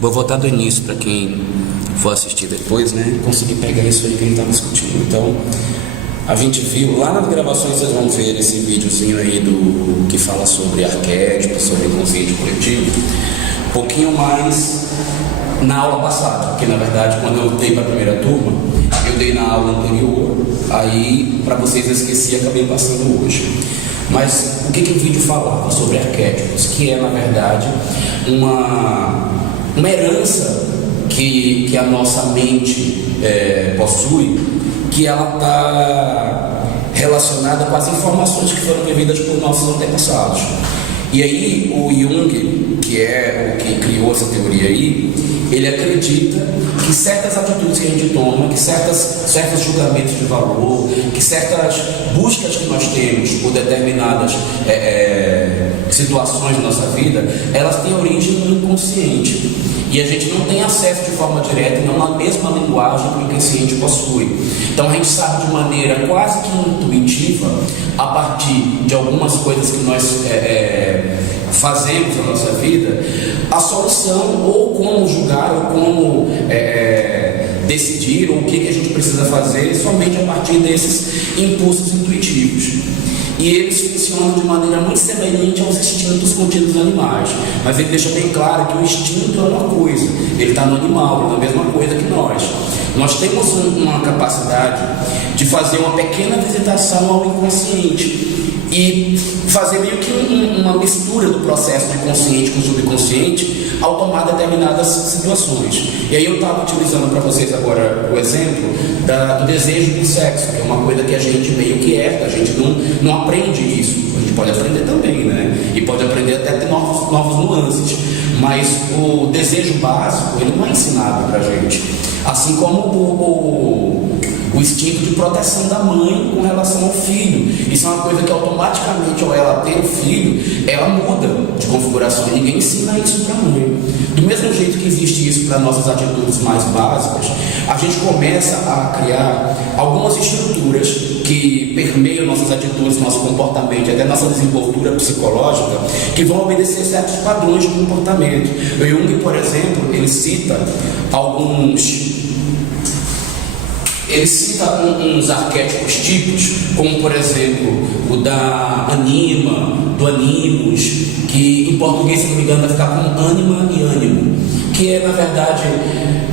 Vou voltar do início para quem for assistir depois, né? Conseguir pegar isso aí que a gente estava discutindo. Então, a gente viu, lá nas gravações vocês vão ver esse videozinho aí do que fala sobre arquétipo, sobre inconsciente coletivo, um pouquinho mais na aula passada, porque na verdade quando eu dei para a primeira turma, eu dei na aula anterior, aí para vocês eu esqueci e acabei passando hoje. Mas o que o vídeo falava sobre arquétipos, que é na verdade uma herança que a nossa mente possui, que ela está relacionada com as informações que foram vividas por nossos antepassados. E aí o Jung, que é o que criou essa teoria aí, ele acredita que certas atitudes que a gente toma, que certos julgamentos de valor, que certas buscas que nós temos por determinadas situações da nossa vida, elas têm origem no inconsciente. E a gente não tem acesso de forma direta e não na mesma linguagem que o inconsciente possui. Então a gente sabe de maneira quase que intuitiva, a partir de algumas coisas que nós fazemos na nossa vida, a solução, ou como julgar, ou como decidir, ou o que a gente precisa fazer, somente a partir desses impulsos intuitivos. E eles funcionam de maneira muito semelhante aos instintos contidos nos animais. Mas ele deixa bem claro que o instinto é uma coisa, ele está no animal, ele é a mesma coisa que nós. Nós temos uma capacidade de fazer uma pequena visitação ao inconsciente e fazer meio que uma mistura do processo do consciente com o subconsciente ao tomar determinadas situações. E aí eu estava utilizando para vocês agora o exemplo do desejo do sexo, que é uma coisa que a gente meio que herda, a gente não aprende isso. A gente pode aprender também, né? E pode aprender até ter novos nuances. Mas o desejo básico, ele não é ensinado para a gente. Assim como o instinto de proteção da mãe com relação ao filho. Isso é uma coisa que automaticamente, ao ela ter o filho, ela muda de configuração. E ninguém ensina isso para a mãe. Do mesmo jeito que existe isso para nossas atitudes mais básicas, a gente começa a criar algumas estruturas que permeiam nossas atitudes, nosso comportamento, até nossa desenvoltura psicológica, que vão obedecer certos padrões de comportamento. O Jung, por exemplo, ele cita uns arquétipos tipos, como por exemplo o da anima, do animus, que em português, se não me engano, vai ficar com ânima e ânimo, que é na verdade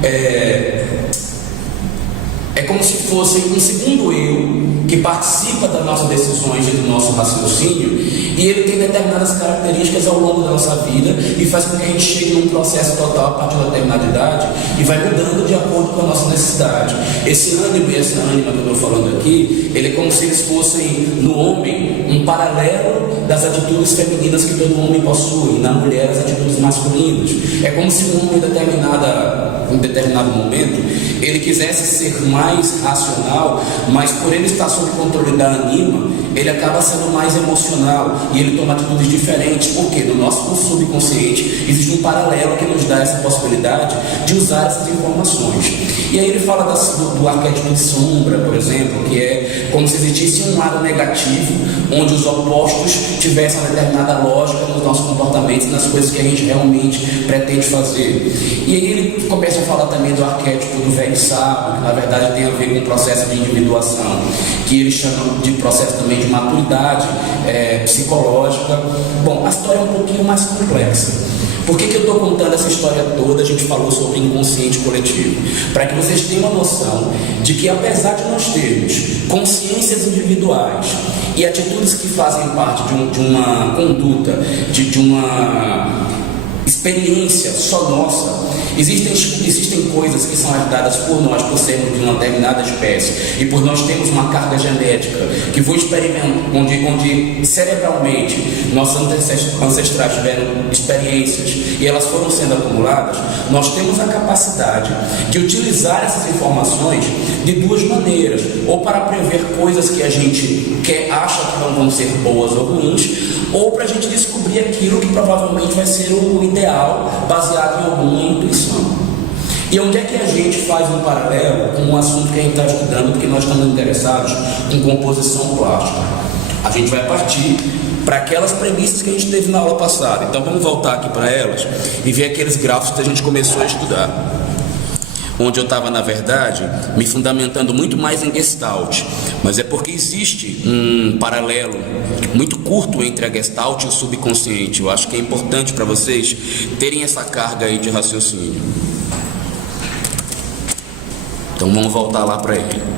é como se fosse um segundo eu que participa das nossas decisões e do nosso raciocínio, e ele tem determinadas características ao longo da nossa vida e faz com que a gente chegue num processo total a partir de uma determinada idade e vai mudando de acordo com a nossa necessidade. Esse ânimo e essa ânima que eu estou falando aqui, ele é como se eles fossem no homem um paralelo das atitudes femininas que todo homem possui, e na mulher as atitudes masculinas. É como se um homem em determinado momento ele quisesse ser mais racional, mas por ele estar sob controle da anima, ele acaba sendo mais emocional e ele toma atitudes diferentes, porque no nosso subconsciente existe um paralelo que nos dá essa possibilidade de usar essas informações. E aí ele fala do arquétipo de sombra, por exemplo, que é como se existisse um lado negativo, onde os opostos tivessem uma determinada lógica nos nossos comportamentos, nas coisas que a gente realmente pretende fazer. E aí ele começa a falar também do arquétipo do velho sábio, que na verdade tem a ver com o processo de individuação, que ele chama de processo também de maturidade psicológica. Bom, a história é um pouquinho mais complexa. Por que eu estou contando essa história toda? A gente falou sobre inconsciente coletivo, para que vocês tenham uma noção de que, apesar de nós termos consciências individuais e atitudes que fazem parte de uma conduta, de uma experiência só nossa, existem coisas que são herdadas por nós, por sermos de uma determinada espécie, e por nós termos uma carga genética que foi onde cerebralmente nossos ancestrais tiveram experiências e elas foram sendo acumuladas. Nós temos a capacidade de utilizar essas informações de duas maneiras: ou para prever coisas que a gente acha que não vão ser boas ou ruins, ou para a gente descobrir aquilo que provavelmente vai ser o ideal, baseado em alguma intuição. E onde é que a gente faz um paralelo com um assunto que a gente está estudando, porque nós estamos interessados em composição plástica? A gente vai partir para aquelas premissas que a gente teve na aula passada. Então vamos voltar aqui para elas e ver aqueles gráficos que a gente começou a estudar, onde eu estava, na verdade, me fundamentando muito mais em Gestalt, mas é porque existe um paralelo muito curto entre a Gestalt e o subconsciente. Eu acho que é importante para vocês terem essa carga aí de raciocínio. Então vamos voltar lá para ele.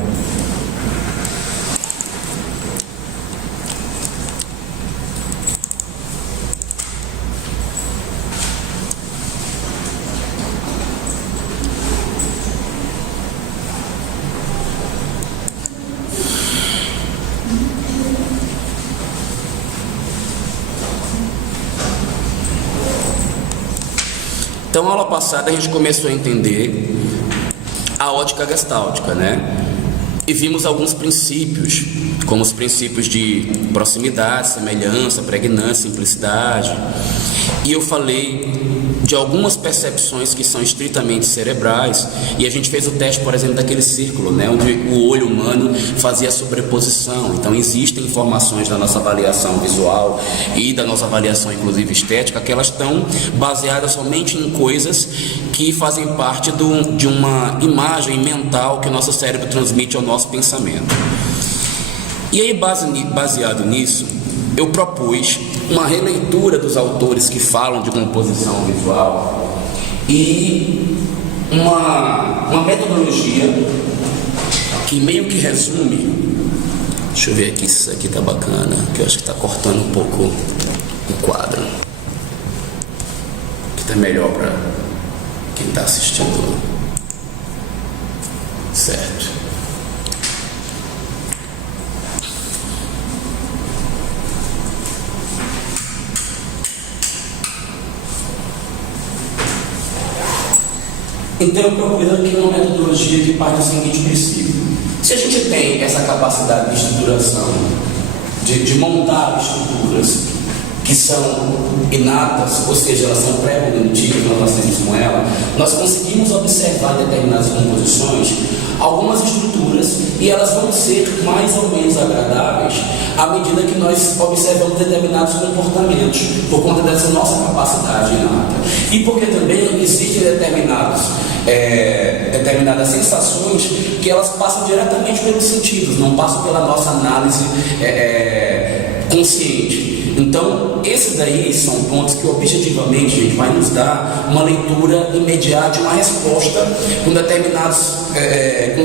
Então, na aula passada, a gente começou a entender a ótica gestáltica, né? E vimos alguns princípios, como os princípios de proximidade, semelhança, pregnância, simplicidade. E eu falei de algumas percepções que são estritamente cerebrais, e a gente fez o teste, por exemplo, daquele círculo, né, onde o olho humano fazia a sobreposição. Então existem informações da nossa avaliação visual e da nossa avaliação, inclusive estética, que elas estão baseadas somente em coisas que fazem parte de uma imagem mental que o nosso cérebro transmite ao nosso pensamento. E aí, baseado nisso, eu propus uma releitura dos autores que falam de composição visual e uma metodologia que meio que resume. Deixa eu ver aqui se isso aqui tá bacana, que eu acho que tá cortando um pouco o quadro, que tá melhor para quem tá assistindo, certo? Então eu propus aqui uma metodologia que parte do seguinte princípio: se a gente tem essa capacidade de estruturação, de montar estruturas que são inatas, ou seja, elas são pré-cognitivas, nós nascemos com ela, nós conseguimos observar determinadas composições, algumas estruturas, e elas vão ser mais ou menos agradáveis à medida que nós observamos determinados comportamentos, por conta dessa nossa capacidade inata. E porque também existem determinadas sensações que elas passam diretamente pelos sentidos, não passam pela nossa análise consciente. Então, esses daí são pontos que objetivamente, gente, vai nos dar uma leitura imediata, uma resposta com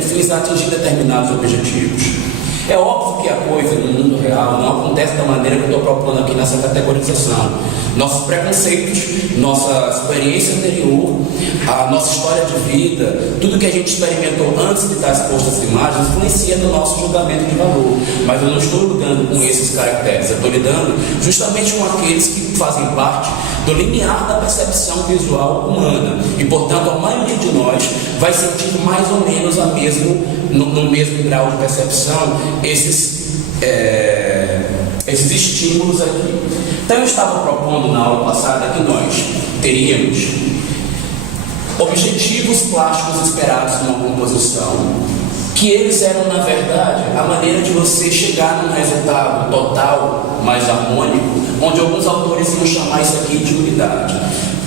fins a atingir determinados objetivos. É óbvio que a coisa no mundo real não acontece da maneira que eu estou propondo aqui nessa categorização. Nossos preconceitos, nossa experiência anterior, a nossa história de vida, tudo que a gente experimentou antes de estar exposto às imagens influencia no nosso julgamento de valor. Mas eu não estou lidando com esses caracteres, eu estou lidando justamente com aqueles que fazem parte do limiar da percepção visual humana. E, portanto, a maioria de nós vai sentir mais ou menos no mesmo grau de percepção esses estímulos aqui. Então eu estava propondo na aula passada que nós teríamos objetivos plásticos esperados numa composição, que eles eram, na verdade, a maneira de você chegar num resultado total, mais harmônico, onde alguns autores iam chamar isso aqui de unidade.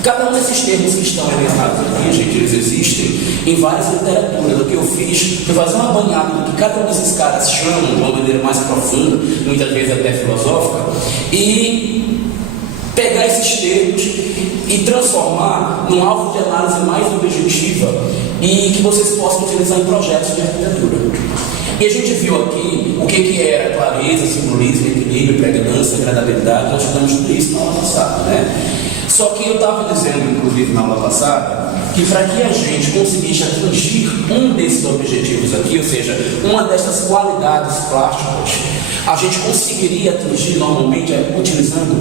Cada um desses termos que estão elencados aqui, gente, eles existem em várias literaturas. O que eu fiz foi fazer uma banhada do que cada um desses caras chamam de uma maneira mais profunda, muitas vezes até filosófica, e pegar esses termos e transformar num alvo de análise mais objetiva e que vocês possam utilizar em projetos de arquitetura. E a gente viu aqui o que era clareza, simbolismo, equilíbrio, pregnância, agradabilidade. Nós estudamos tudo isso na aula passada, né? Só que eu estava dizendo, inclusive na aula passada, que para que a gente conseguisse atingir um desses objetivos aqui, ou seja, uma dessas qualidades plásticas, a gente conseguiria atingir normalmente utilizando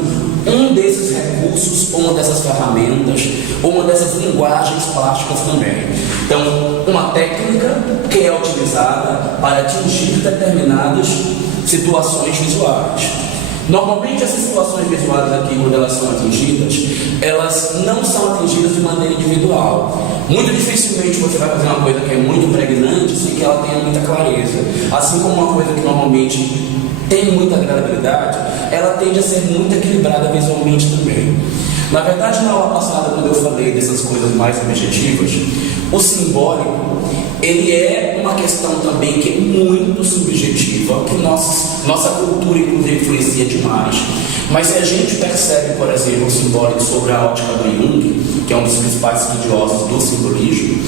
um desses recursos, ou uma dessas ferramentas, ou uma dessas linguagens plásticas também. Então, uma técnica que é utilizada para atingir determinadas situações visuais. Normalmente essas situações visuais aqui, quando elas são atingidas, elas não são atingidas de maneira individual. Muito dificilmente você vai fazer uma coisa que é muito pregnante sem que ela tenha muita clareza. Assim como uma coisa que normalmente tem muita agradabilidade, ela tende a ser muito equilibrada visualmente também. Na verdade, na aula passada, quando eu falei dessas coisas mais objetivas, o simbólico, ele é uma questão também que é muito subjetiva, que nossa cultura, inclusive, influencia demais. Mas se a gente percebe, por exemplo, o simbólico sobre a ótica do Jung, que é um dos principais estudiosos do simbolismo,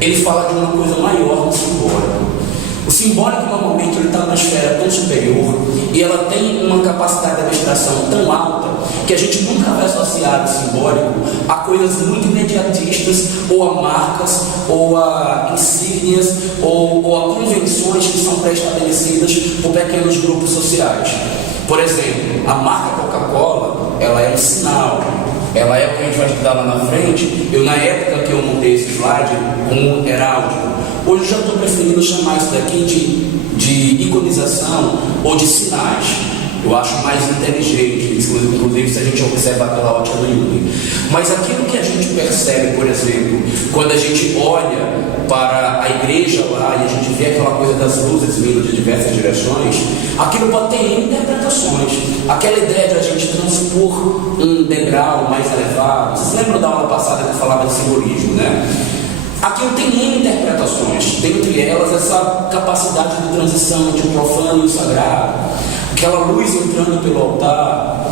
ele fala de uma coisa maior no simbólico. O simbólico, normalmente, ele está numa esfera tão superior e ela tem uma capacidade de abstração tão alta que a gente nunca vai associar o simbólico a coisas muito imediatistas, ou a marcas, ou a insígnias, ou a convenções que são pré-estabelecidas por pequenos grupos sociais. Por exemplo, a marca Coca-Cola, ela é um sinal, ela é o que a gente vai estudar lá na frente. Eu, na época que eu montei esse slide, como heráldico, hoje eu já estou preferindo chamar isso daqui de iconização ou de sinais. Eu acho mais inteligente, inclusive se a gente observa aquela ótica do Jung. Mas aquilo que a gente percebe, por exemplo, quando a gente olha para a igreja lá e a gente vê aquela coisa das luzes vindo de diversas direções, aquilo pode ter interpretações. Aquela ideia de a gente transpor um degrau mais elevado. Vocês lembram da aula passada que eu falava de simbolismo, né? Aquilo tem N interpretações, dentre elas essa capacidade de transição entre o profano e o sagrado, aquela luz entrando pelo altar.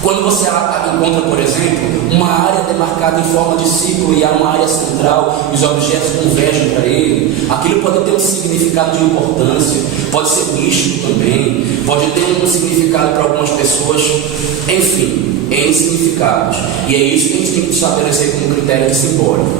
Quando você encontra, por exemplo, uma área demarcada em forma de círculo e há uma área central e os objetos convergem para ele, aquilo pode ter um significado de importância, pode ser místico também, pode ter um significado para algumas pessoas, enfim, N significados. E é isso que a gente tem que estabelecer como critério de simbólico.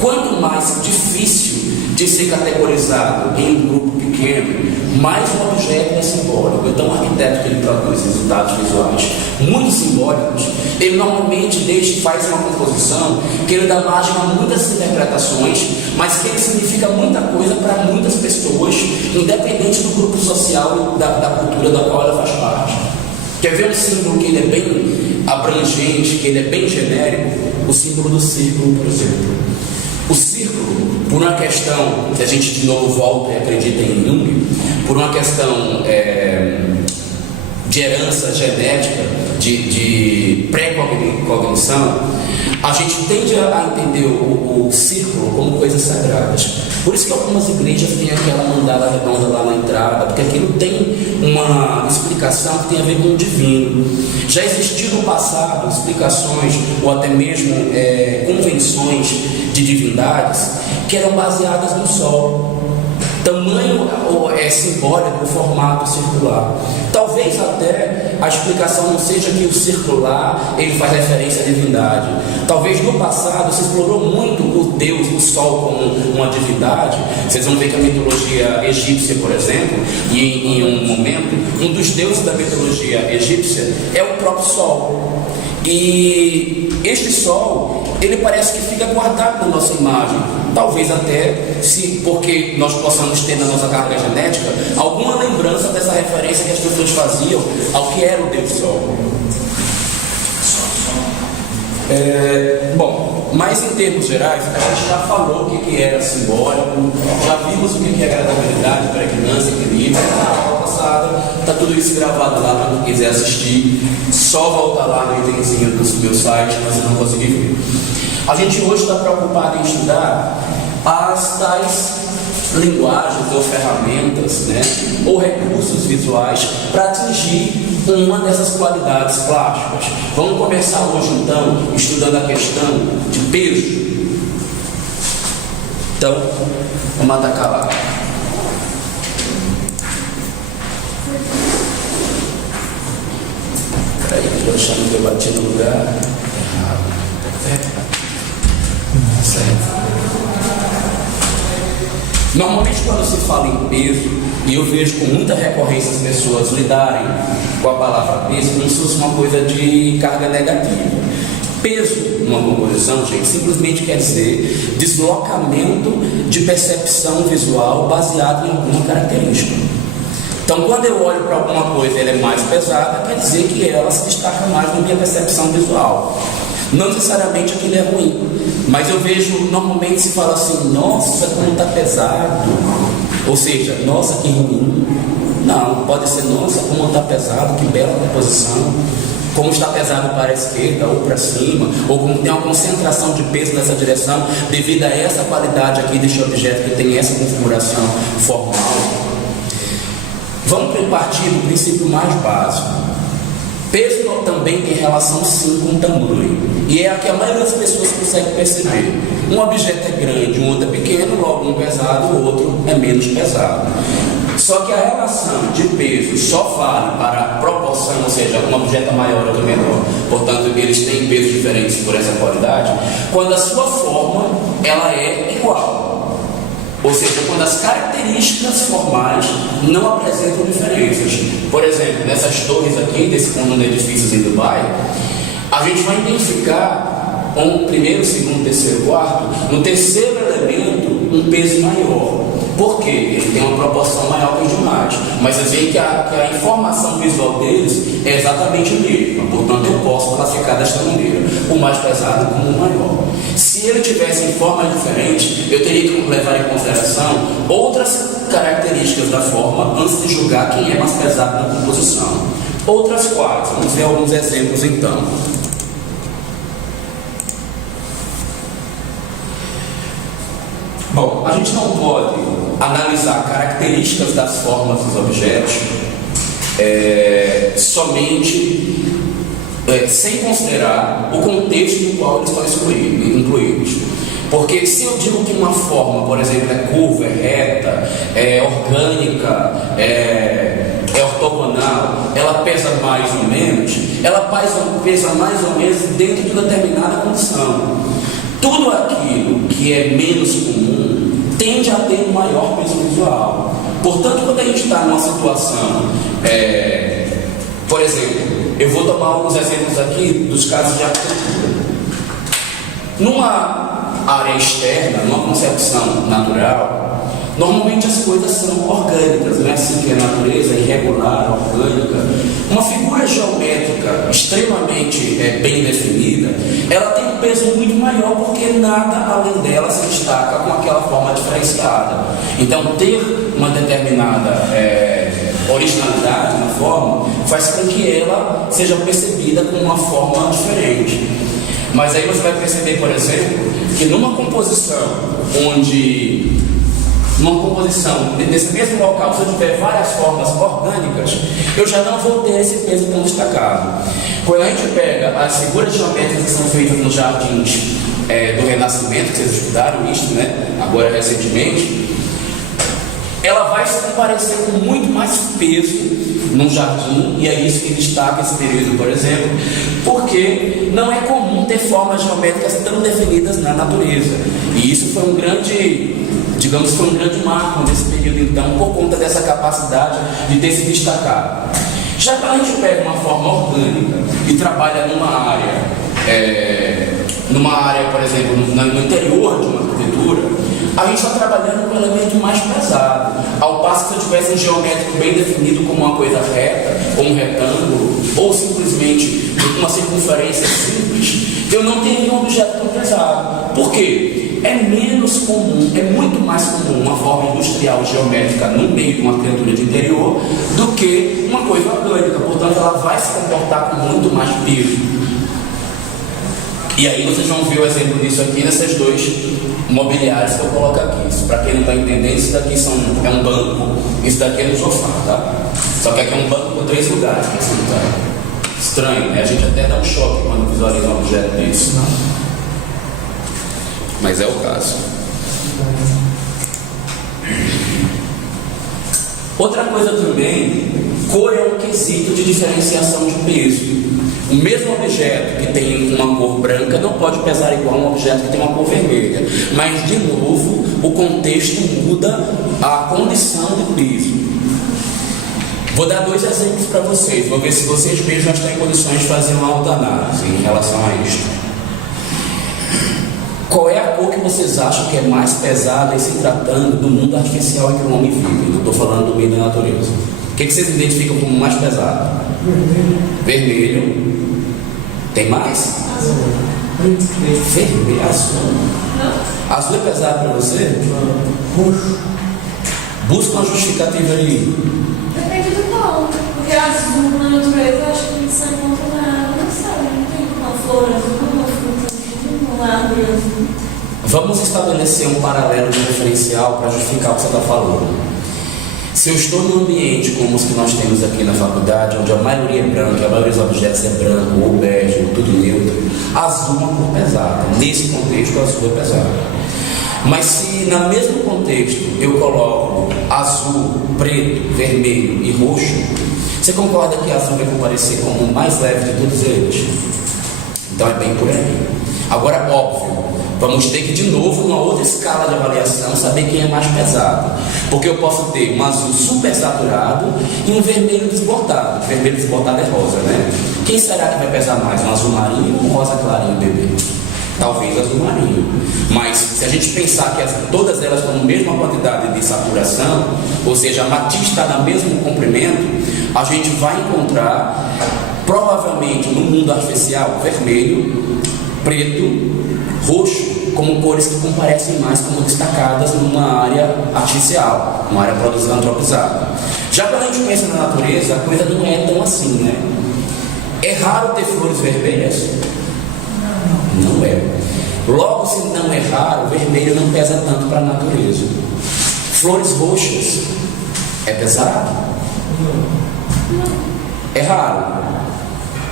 Quanto mais difícil de ser categorizado em um grupo pequeno, mais o objeto é simbólico. Então, o arquiteto que ele produz resultados visuais muito simbólicos, ele normalmente faz uma composição que ele dá margem a muitas interpretações, mas que ele significa muita coisa para muitas pessoas, independente do grupo social e da cultura da qual ela faz parte. Quer ver um símbolo que ele é bem abrangente, que ele é bem genérico? O símbolo do círculo, por exemplo. O círculo, por uma questão que a gente de novo volta e acredita em Jung, por uma questão de herança genética, de pré-cognição, a gente tende a entender o círculo como coisas sagradas. Por isso que algumas igrejas têm aquela mandala redonda lá na entrada, porque aquilo tem uma explicação que tem a ver com o divino. Já existiu no passado explicações ou até mesmo convenções de divindades que eram baseadas no Sol. Tamanho é simbólico o formato circular. Talvez até a explicação não seja que o circular ele faz referência à divindade. Talvez no passado se explorou muito o Deus, o Sol, como uma divindade. Vocês vão ver que a mitologia egípcia, por exemplo, e em um momento, um dos deuses da mitologia egípcia é o próprio Sol. E este Sol, ele parece que fica guardado na nossa imagem. Talvez até, porque nós possamos ter na nossa carga genética alguma lembrança dessa referência que as pessoas faziam ao que era o Deus Sol. Bom, mas em termos gerais, a gente já falou o que era simbólico, já vimos o que é agradabilidade, pregnância, equilíbrio. Na aula passada está tudo isso gravado lá para quem quiser assistir. Só voltar lá no itemzinho do meu site, mas você não conseguir ver. A gente hoje está preocupado em estudar as tais linguagens ou ferramentas, né, ou recursos visuais para atingir uma dessas qualidades plásticas. Vamos começar hoje então estudando a questão de peso. Então, vamos atacar lá. Peraí, estou achando que eu bati no lugar errado. Certo. Normalmente quando se fala em peso, e eu vejo com muita recorrência as pessoas lidarem com a palavra peso como se fosse uma coisa de carga negativa. Peso, numa composição, gente, simplesmente quer dizer deslocamento de percepção visual baseado em alguma característica. Então, quando eu olho para alguma coisa e ela é mais pesada, quer dizer que ela se destaca mais na minha percepção visual. Não necessariamente aquilo é ruim, mas eu vejo, normalmente se fala assim, nossa, como está pesado, ou seja, nossa, que ruim. Não, pode ser, nossa, como está pesado, que bela composição, como está pesado para a esquerda ou para cima, ou como tem uma concentração de peso nessa direção, devido a essa qualidade aqui deste objeto que tem essa configuração formal. Vamos partir do princípio mais básico. Peso também tem relação sim com tamanho, e é a que a maioria das pessoas consegue perceber. Um objeto é grande, um outro é pequeno, logo um pesado, o outro é menos pesado. Só que a relação de peso só vale para a proporção, ou seja, um objeto é maior ou menor, portanto eles têm pesos diferentes por essa qualidade, quando a sua forma ela é igual. Ou seja, quando as características formais não apresentam diferenças. Por exemplo, nessas torres aqui, desse conjunto de edifícios em Dubai, a gente vai identificar um primeiro, segundo, terceiro, quarto, no terceiro elemento, um peso maior. Por quê? Ele tem uma proporção maior que os demais. Mas você vê que a informação visual deles é exatamente a mesma. Portanto, eu posso classificar desta maneira: o mais pesado como o maior. Se ele tivesse em forma diferente, eu teria que levar em consideração outras características da forma antes de julgar quem é mais pesado na composição. Outras quais? Vamos ver alguns exemplos então. Bom, a gente não pode analisar características das formas dos objetos somente sem considerar o contexto no qual eles estão incluídos. Porque se eu digo que uma forma, por exemplo, é curva, é reta, é orgânica, é ortogonal, ela pesa mais ou menos, ela pesa mais ou menos dentro de uma determinada condição. Tudo aquilo que é menos comum tende a ter um maior peso visual. Portanto, quando a gente está numa situação, por exemplo, eu vou tomar alguns exemplos aqui dos casos de arquitetura. Numa área externa, numa concepção natural, normalmente as coisas são orgânicas, não é assim que é a natureza, irregular, orgânica. Uma figura geométrica extremamente bem definida, ela tem um peso muito maior porque nada além dela se destaca com aquela forma diferenciada. Então, ter uma determinada originalidade na forma faz com que ela seja percebida com uma forma diferente. Mas aí você vai perceber, por exemplo, que numa composição nesse mesmo local, se eu tiver várias formas orgânicas, eu já não vou ter esse peso tão destacado. Quando a gente pega as figuras geométricas que são feitas nos jardins do Renascimento, que vocês estudaram isso, né? Agora recentemente, ela vai se comparecer com muito mais peso num jardim, e é isso que destaca esse período, por exemplo, porque não é comum ter formas geométricas tão definidas na natureza. E isso foi um grande marco nesse período, então, por conta dessa capacidade de ter se destacado. Já quando a gente pega uma forma orgânica e trabalha numa área, por exemplo, no interior de uma arquitetura, a gente está trabalhando com um elemento mais pesado. Ao passo que se eu tivesse um geométrico bem definido como uma coisa reta, ou um retângulo, ou simplesmente uma circunferência simples, eu não teria um objeto tão pesado. Por quê? É menos comum, é muito mais comum uma forma industrial geométrica no meio de uma arquitetura de interior do que uma coisa orgânica. Portanto, ela vai se comportar com muito mais peso. E aí vocês vão ver o exemplo disso aqui nesses dois mobiliários que eu coloco aqui. Para quem não está entendendo, isso daqui é um banco, isso daqui é um sofá, tá? Só que aqui é um banco com 3 lugares. Estranho, né? A gente até dá um choque quando visualiza um objeto desse. Mas é o caso. Outra coisa também, cor é um quesito de diferenciação de peso. O mesmo objeto que tem uma cor branca não pode pesar igual a um objeto que tem uma cor vermelha. Mas, de novo, o contexto muda a condição de peso. Vou dar 2 exemplos para vocês. Vou ver se vocês mesmos já estão em condições de fazer uma autoanálise em relação a isso. Qual é a cor que vocês acham que é mais pesada em se tratando do mundo artificial em que o homem vive? Não estou falando do meio da natureza. O que vocês identificam como mais pesado? Vermelho. Tem mais? Azul. Vermelho, azul. Não. Azul é pesado para você? Roxo. Busca uma justificativa aí. Depende Porque azul na natureza, acho que a gente só encontra na água, não sabe, não tem uma flor azul, uma fruta azul, uma árvore azul. Vamos estabelecer um paralelo de referencial para justificar o que você está falando. Se eu estou num ambiente como os que nós temos aqui na faculdade, onde a maioria é branca, a maioria dos objetos é branco, ou bege, ou tudo neutro, azul é uma cor pesada. Nesse contexto, azul é pesado. Mas se no mesmo contexto eu coloco azul, preto, vermelho e roxo, você concorda que azul vai comparecer como o mais leve de todos eles? Então é bem por aí. Agora, óbvio, vamos ter que de novo, numa outra escala de avaliação, saber quem é mais pesado. Porque eu posso ter um azul super saturado e um vermelho desbotado. O vermelho desbotado é rosa, né? Quem será que vai pesar mais? Um azul marinho ou um rosa clarinho, bebê? Talvez azul marinho. Mas se a gente pensar que todas elas estão na mesma quantidade de saturação, ou seja, a matiz está no mesmo comprimento, a gente vai encontrar, provavelmente no mundo artificial, vermelho, preto, roxo, como cores que comparecem mais como destacadas numa área artificial, uma área antropizada. Já quando a gente pensa na natureza, a coisa não é tão assim, né? É raro ter flores vermelhas? Não é. Logo, se não é raro, o vermelho não pesa tanto para a natureza. Flores roxas é pesado? É raro.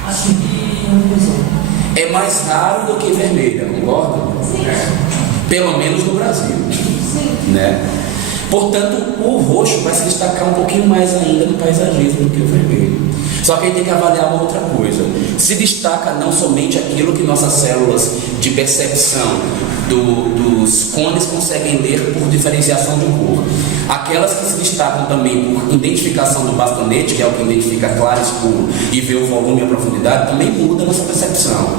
Acho que não. É mais raro do que vermelha, concorda? Sim. Pelo menos no Brasil. Sim. Né? Portanto, o roxo vai se destacar um pouquinho mais ainda no paisagismo do que o vermelho. Só que aí tem que avaliar uma outra coisa. Se destaca não somente aquilo que nossas células de percepção dos cones conseguem ler por diferenciação de cor. Aquelas que se destacam também por identificação do bastonete, que é o que identifica claro e escuro, e vê o volume e a profundidade, também muda a nossa percepção.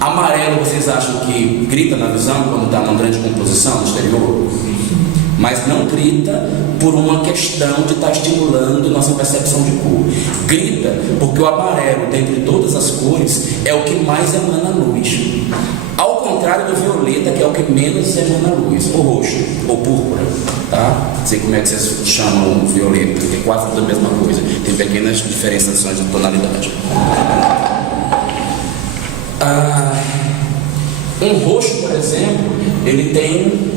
Amarelo, vocês acham que grita na visão quando está numa grande composição no exterior? Mas não grita por uma questão de estar estimulando nossa percepção de cor. Grita porque o amarelo, dentre todas as cores, é o que mais emana luz. Ao contrário do violeta, que é o que menos emana luz. Ou roxo, ou púrpura, tá? Não sei como é que vocês chamam o violeta, porque é quase tudo a mesma coisa. Tem pequenas diferenciações de tonalidade. Um roxo, por exemplo, ele tem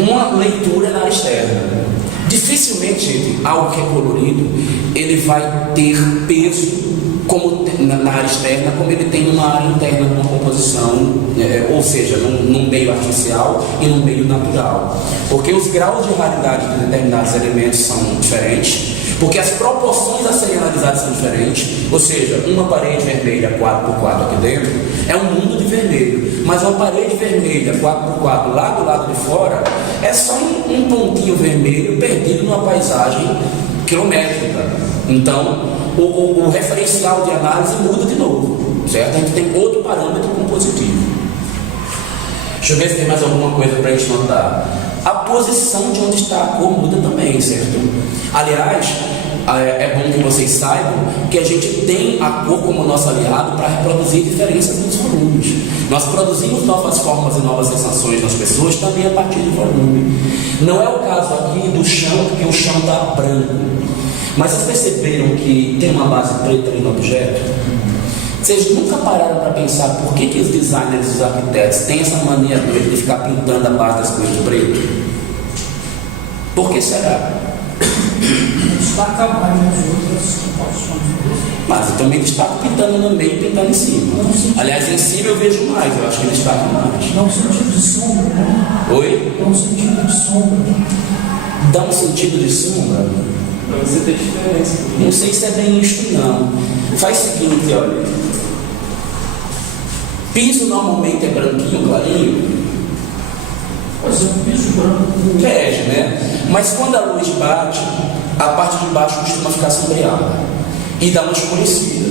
uma leitura na área externa. Dificilmente, gente, algo que é colorido, ele vai ter peso como na área externa, como ele tem numa área interna, numa composição, ou seja, num meio artificial e num meio natural. Porque os graus de raridade de determinados elementos são diferentes, porque as proporções a serem analisadas são diferentes, ou seja, uma parede vermelha 4x4 aqui dentro é um mundo de vermelho, mas uma parede vermelha 4x4 lá do lado de fora é só um pontinho vermelho perdido numa paisagem quilométrica. Então, o referencial de análise muda de novo, certo? A gente tem outro parâmetro compositivo. Deixa eu ver se tem mais alguma coisa para a gente notar. A posição de onde está a cor muda também, certo? Aliás, é bom que vocês saibam que a gente tem a cor como nosso aliado para reproduzir diferenças nos volumes. Nós produzimos novas formas e novas sensações nas pessoas também a partir do volume. Não é o caso aqui do chão, porque o chão está branco. Mas vocês perceberam que tem uma base preta ali no objeto? Vocês nunca pararam para pensar por que os designers e os arquitetos têm essa mania de ficar pintando a base das coisas de preto? Por que será? Destaca mais as outras composições. Mas eu também destaco pintando no meio e pintando em cima. Aliás, em cima eu vejo mais, eu acho que destaca mais. Dá um sentido de sombra, né? Oi? Dá um sentido de sombra. Dá um sentido de sombra? Pra você ter diferença. Não sei se é bem isto não. Faz o seguinte, olha. Piso normalmente é branquinho, clarinho. Pois é, um piso branco. Bege, né? Mas quando a luz bate, a parte de baixo costuma ficar sombreada e dá uma escurecida.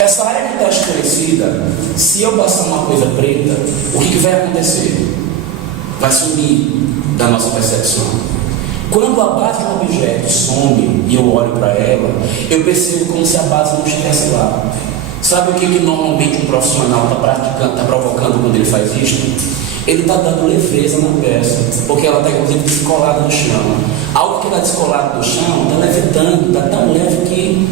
Essa área que está escurecida, se eu passar uma coisa preta, o que vai acontecer? Vai sumir da nossa percepção. Quando a base de um objeto some e eu olho para ela, eu percebo como se a base não estivesse lá. Sabe o que normalmente um profissional está praticando, está provocando quando ele faz isso? Ele está dando leveza na peça, porque ela está inclusive descolada do chão. Algo que está descolado do chão está levitando, está tão leve que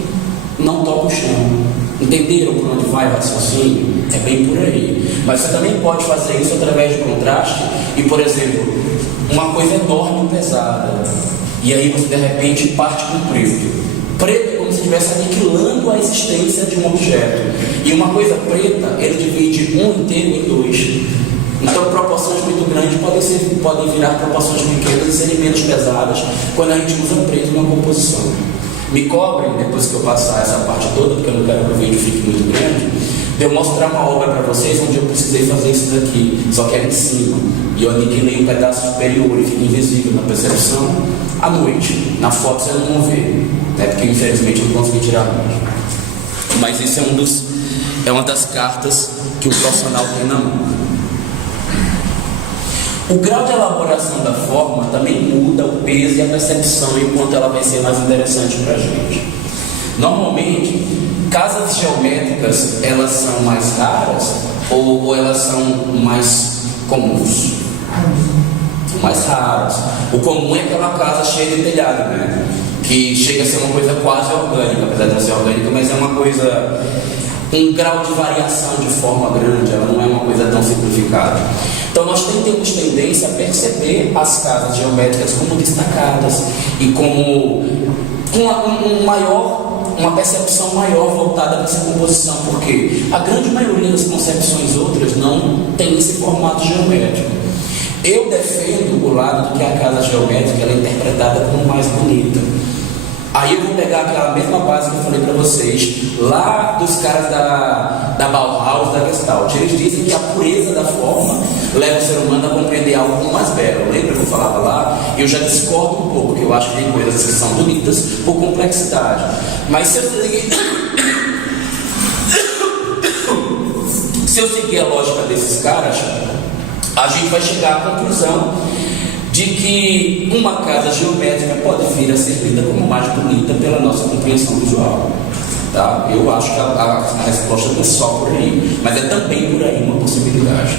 não toca o chão. Entenderam por onde vai o raciocínio? É bem por aí. Mas você também pode fazer isso através de contraste e, por exemplo, uma coisa enorme e pesada, e aí você de repente parte com preto. Preto é como se estivesse aniquilando a existência de um objeto. E uma coisa preta, ele divide um inteiro em dois. Então proporções muito grandes podem virar proporções pequenas e serem menos pesadas quando a gente usa preto numa composição. Me cobrem, depois que eu passar essa parte toda, porque eu não quero que o vídeo fique muito grande, de eu mostrar uma obra para vocês onde eu precisei fazer isso daqui, só que era em cima. E eu aniquilei um pedaço superior e fica invisível na percepção à noite. Na foto vocês não vão ver, né? Porque infelizmente eu não consegui tirar muito. Mas isso é uma das cartas que o profissional tem na mão. O grau de elaboração da forma também muda o peso e a percepção enquanto ela vai ser mais interessante para a gente. Normalmente, casas geométricas, elas são mais raras ou elas são mais comuns? Mais raras. O comum é aquela casa cheia de telhado, né? Que chega a ser uma coisa quase orgânica, apesar de não ser orgânica, mas é uma coisa, um grau de variação de forma grande, ela não é uma coisa tão simplificada. Então nós temos tendência a perceber as casas geométricas como destacadas e como uma percepção maior voltada para essa composição, porque a grande maioria das concepções outras não tem esse formato geométrico. Eu defendo o lado de que a casa geométrica ela é interpretada como mais bonita. Aí eu vou pegar aquela mesma base que eu falei para vocês, lá dos caras da Bauhaus, da Gestalt. Eles dizem que a pureza da forma leva o ser humano a compreender algo como mais belo. Lembra que eu falava lá? Eu já discordo um pouco, porque eu acho que tem coisas que são bonitas por complexidade. Mas se eu seguir a lógica desses caras, a gente vai chegar à conclusão de que uma casa geométrica pode vir a ser vista como mais bonita pela nossa compreensão visual. Tá? Eu acho que a resposta não é só por aí, mas é também por aí uma possibilidade.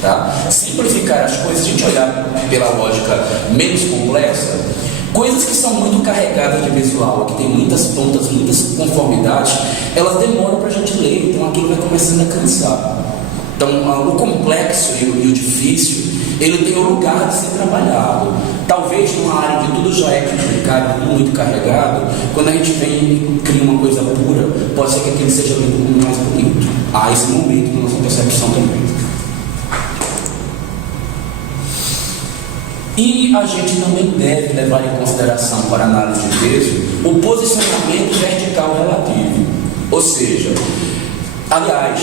Tá? Simplificar as coisas, a gente olhar pela lógica menos complexa, coisas que são muito carregadas de visual, que tem muitas pontas, muitas conformidades, elas demoram para a gente ler, então aquilo vai começando a cansar. Então o complexo e o difícil, ele tem um lugar de ser trabalhado. Talvez numa área onde tudo já é complicado, tudo muito carregado, quando a gente vem e cria uma coisa pura, pode ser que aquilo seja muito mais bonito. Há esse momento na nossa percepção também. E a gente também deve levar em consideração para a análise de peso o posicionamento vertical relativo. Ou seja, aliás,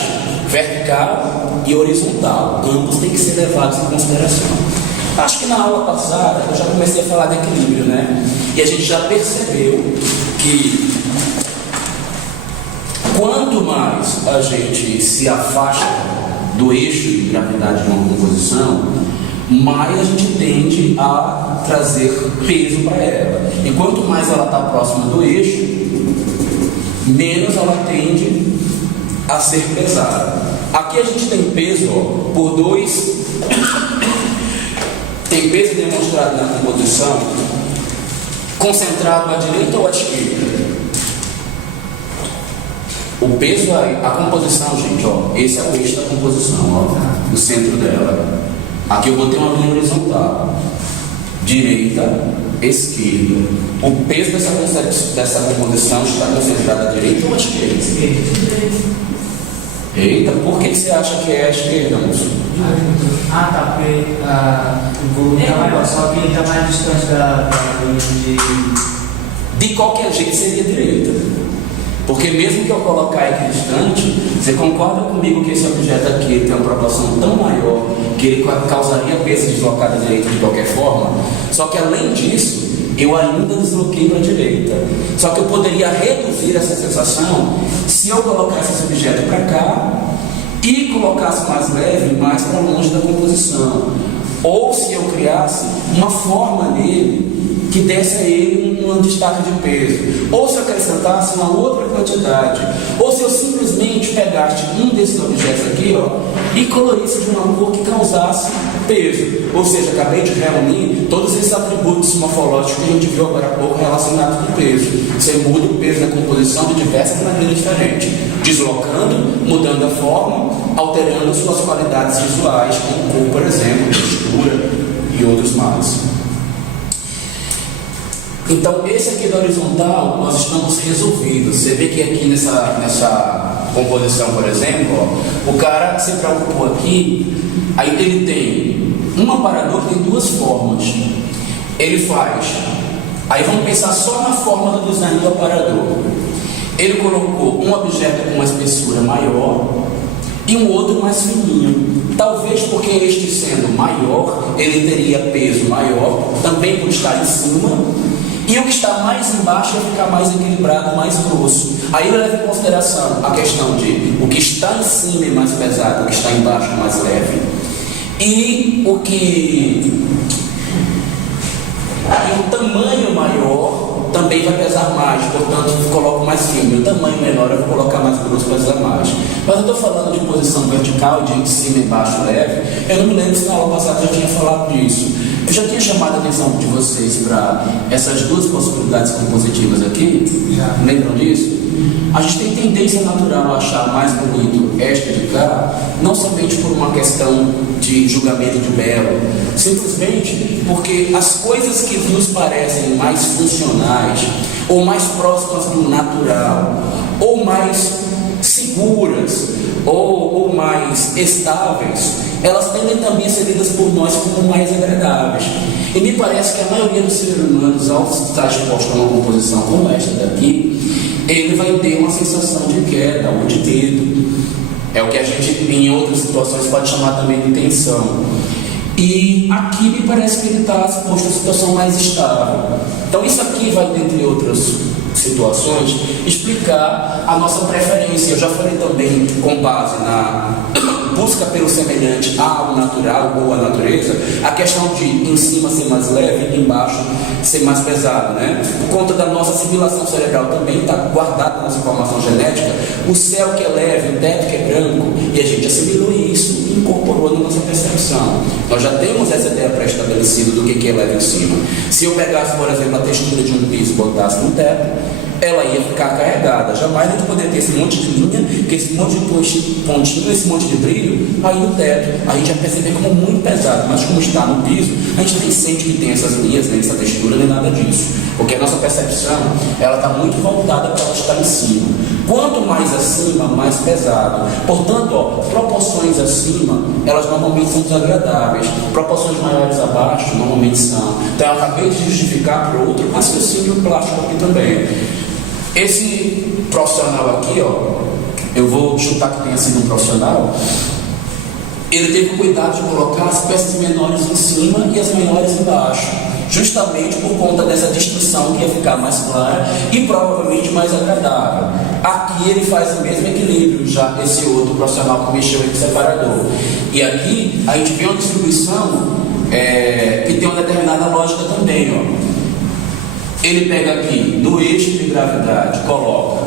vertical e horizontal, ambos têm que ser levados em consideração. Acho que na aula passada eu já comecei a falar de equilíbrio, né? E a gente já percebeu que quanto mais a gente se afasta do eixo de gravidade de uma composição, mais a gente tende a trazer peso para ela. E quanto mais ela está próxima do eixo, menos ela tende a ser pesada. Aqui a gente tem peso por dois. Tem peso demonstrado na composição concentrado à direita ou à esquerda. O peso, a composição, gente, ó, esse é o eixo da composição, ó, no centro dela. Aqui eu botei uma linha horizontal. Direita, esquerda. O peso dessa composição está concentrado à direita ou à esquerda? Esquerda. Eita, por que você acha que é a esquerda, moço? Ah, tá, porque o volume está maior, só que ele está mais distante da linha de... De qualquer jeito seria direita. Porque mesmo que eu colocar equidistante, você concorda comigo que esse objeto aqui tem uma proporção tão maior que ele causaria peso deslocado à direita de qualquer forma? Só que além disso, eu ainda desloquei para a direita. Só que eu poderia reduzir essa sensação se eu colocasse esse objeto para cá e colocasse mais leve, mais para longe da composição. Ou se eu criasse uma forma nele que desse a ele um destaque de peso. Ou se eu acrescentasse uma outra quantidade. Ou se eu simplesmente pegasse um desses objetos aqui, ó, e colorisse de uma cor que causasse peso. Ou seja, acabei de reunir todos esses atributos morfológicos que a gente viu agora há pouco relacionados com o peso. Você muda o peso da composição de diversas maneiras diferentes, deslocando, mudando a forma, alterando suas qualidades visuais, como cor, por exemplo, textura e outros mais. Então, esse aqui da horizontal, nós estamos resolvidos. Você vê que aqui nessa composição, por exemplo, ó, o cara se preocupou aqui, aí ele tem um aparador que tem duas formas. Ele faz, aí vamos pensar só na forma do design do aparador. Ele colocou um objeto com uma espessura maior e um outro mais fininho. Talvez porque este sendo maior, ele teria peso maior, também por estar em cima. E o que está mais embaixo vai ficar mais equilibrado, mais grosso. Aí ele leva em consideração a questão de o que está em cima é mais pesado, o que está embaixo é mais leve. E o tamanho maior também vai pesar mais, portanto eu coloco mais fino. O tamanho menor eu vou colocar mais grosso para pesar mais. Mas eu estou falando de posição vertical, de cima e embaixo leve. Eu não me lembro se na aula passada eu já tinha falado disso. Eu já tinha chamado a atenção de vocês para essas duas possibilidades compositivas aqui. Já lembram disso? A gente tem tendência natural a achar mais bonito esta de cá, não somente por uma questão de julgamento de belo, simplesmente porque as coisas que nos parecem mais funcionais, ou mais próximas do natural, ou mais seguras, ou mais estáveis, elas tendem também a ser lidas por nós como mais agradáveis. E me parece que a maioria dos seres humanos, ao estar exposto a uma composição como esta daqui, ele vai ter uma sensação de queda ou de medo. É o que a gente, em outras situações, pode chamar também de tensão. E aqui me parece que ele está exposto a uma situação mais estável. Então isso aqui vai, dentre outras situações, explicar a nossa preferência. Eu já falei também com base na busca pelo semelhante ao natural ou à natureza, a questão de em cima ser mais leve e embaixo ser mais pesado, né? Por conta da nossa assimilação cerebral também está guardada na nossa informação genética, o céu que é leve, o teto que é branco, e a gente assimilou isso e incorporou na nossa percepção. Nós já temos essa ideia pré-estabelecida do que é leve em cima. Se eu pegasse, por exemplo, a textura de um piso e botasse no teto, ela ia ficar carregada. Jamais a gente poderia ter esse monte de linha, que esse monte de pontinho, esse monte de brilho aí no teto. A gente vai perceber como muito pesado, mas como está no piso, a gente nem sente que tem essas linhas, nem essa textura, nem nada disso. Porque a nossa percepção, ela está muito voltada para ela estar em cima. Quanto mais acima, mais pesado. Portanto, ó, proporções acima, elas normalmente são desagradáveis. Proporções maiores abaixo, normalmente são. Então eu acabei de justificar para o outro raciocínio plástico aqui também. Esse profissional aqui, ó, eu vou chutar que tenha sido um profissional, ele teve cuidado de colocar as peças menores em cima e as maiores embaixo, justamente por conta dessa distinção que ia ficar mais clara e provavelmente mais agradável. Aqui ele faz o mesmo equilíbrio, já esse outro profissional que mexeu em separador. E aqui a gente vê uma distribuição que tem uma determinada lógica também, ó. Ele pega aqui no eixo de gravidade, coloca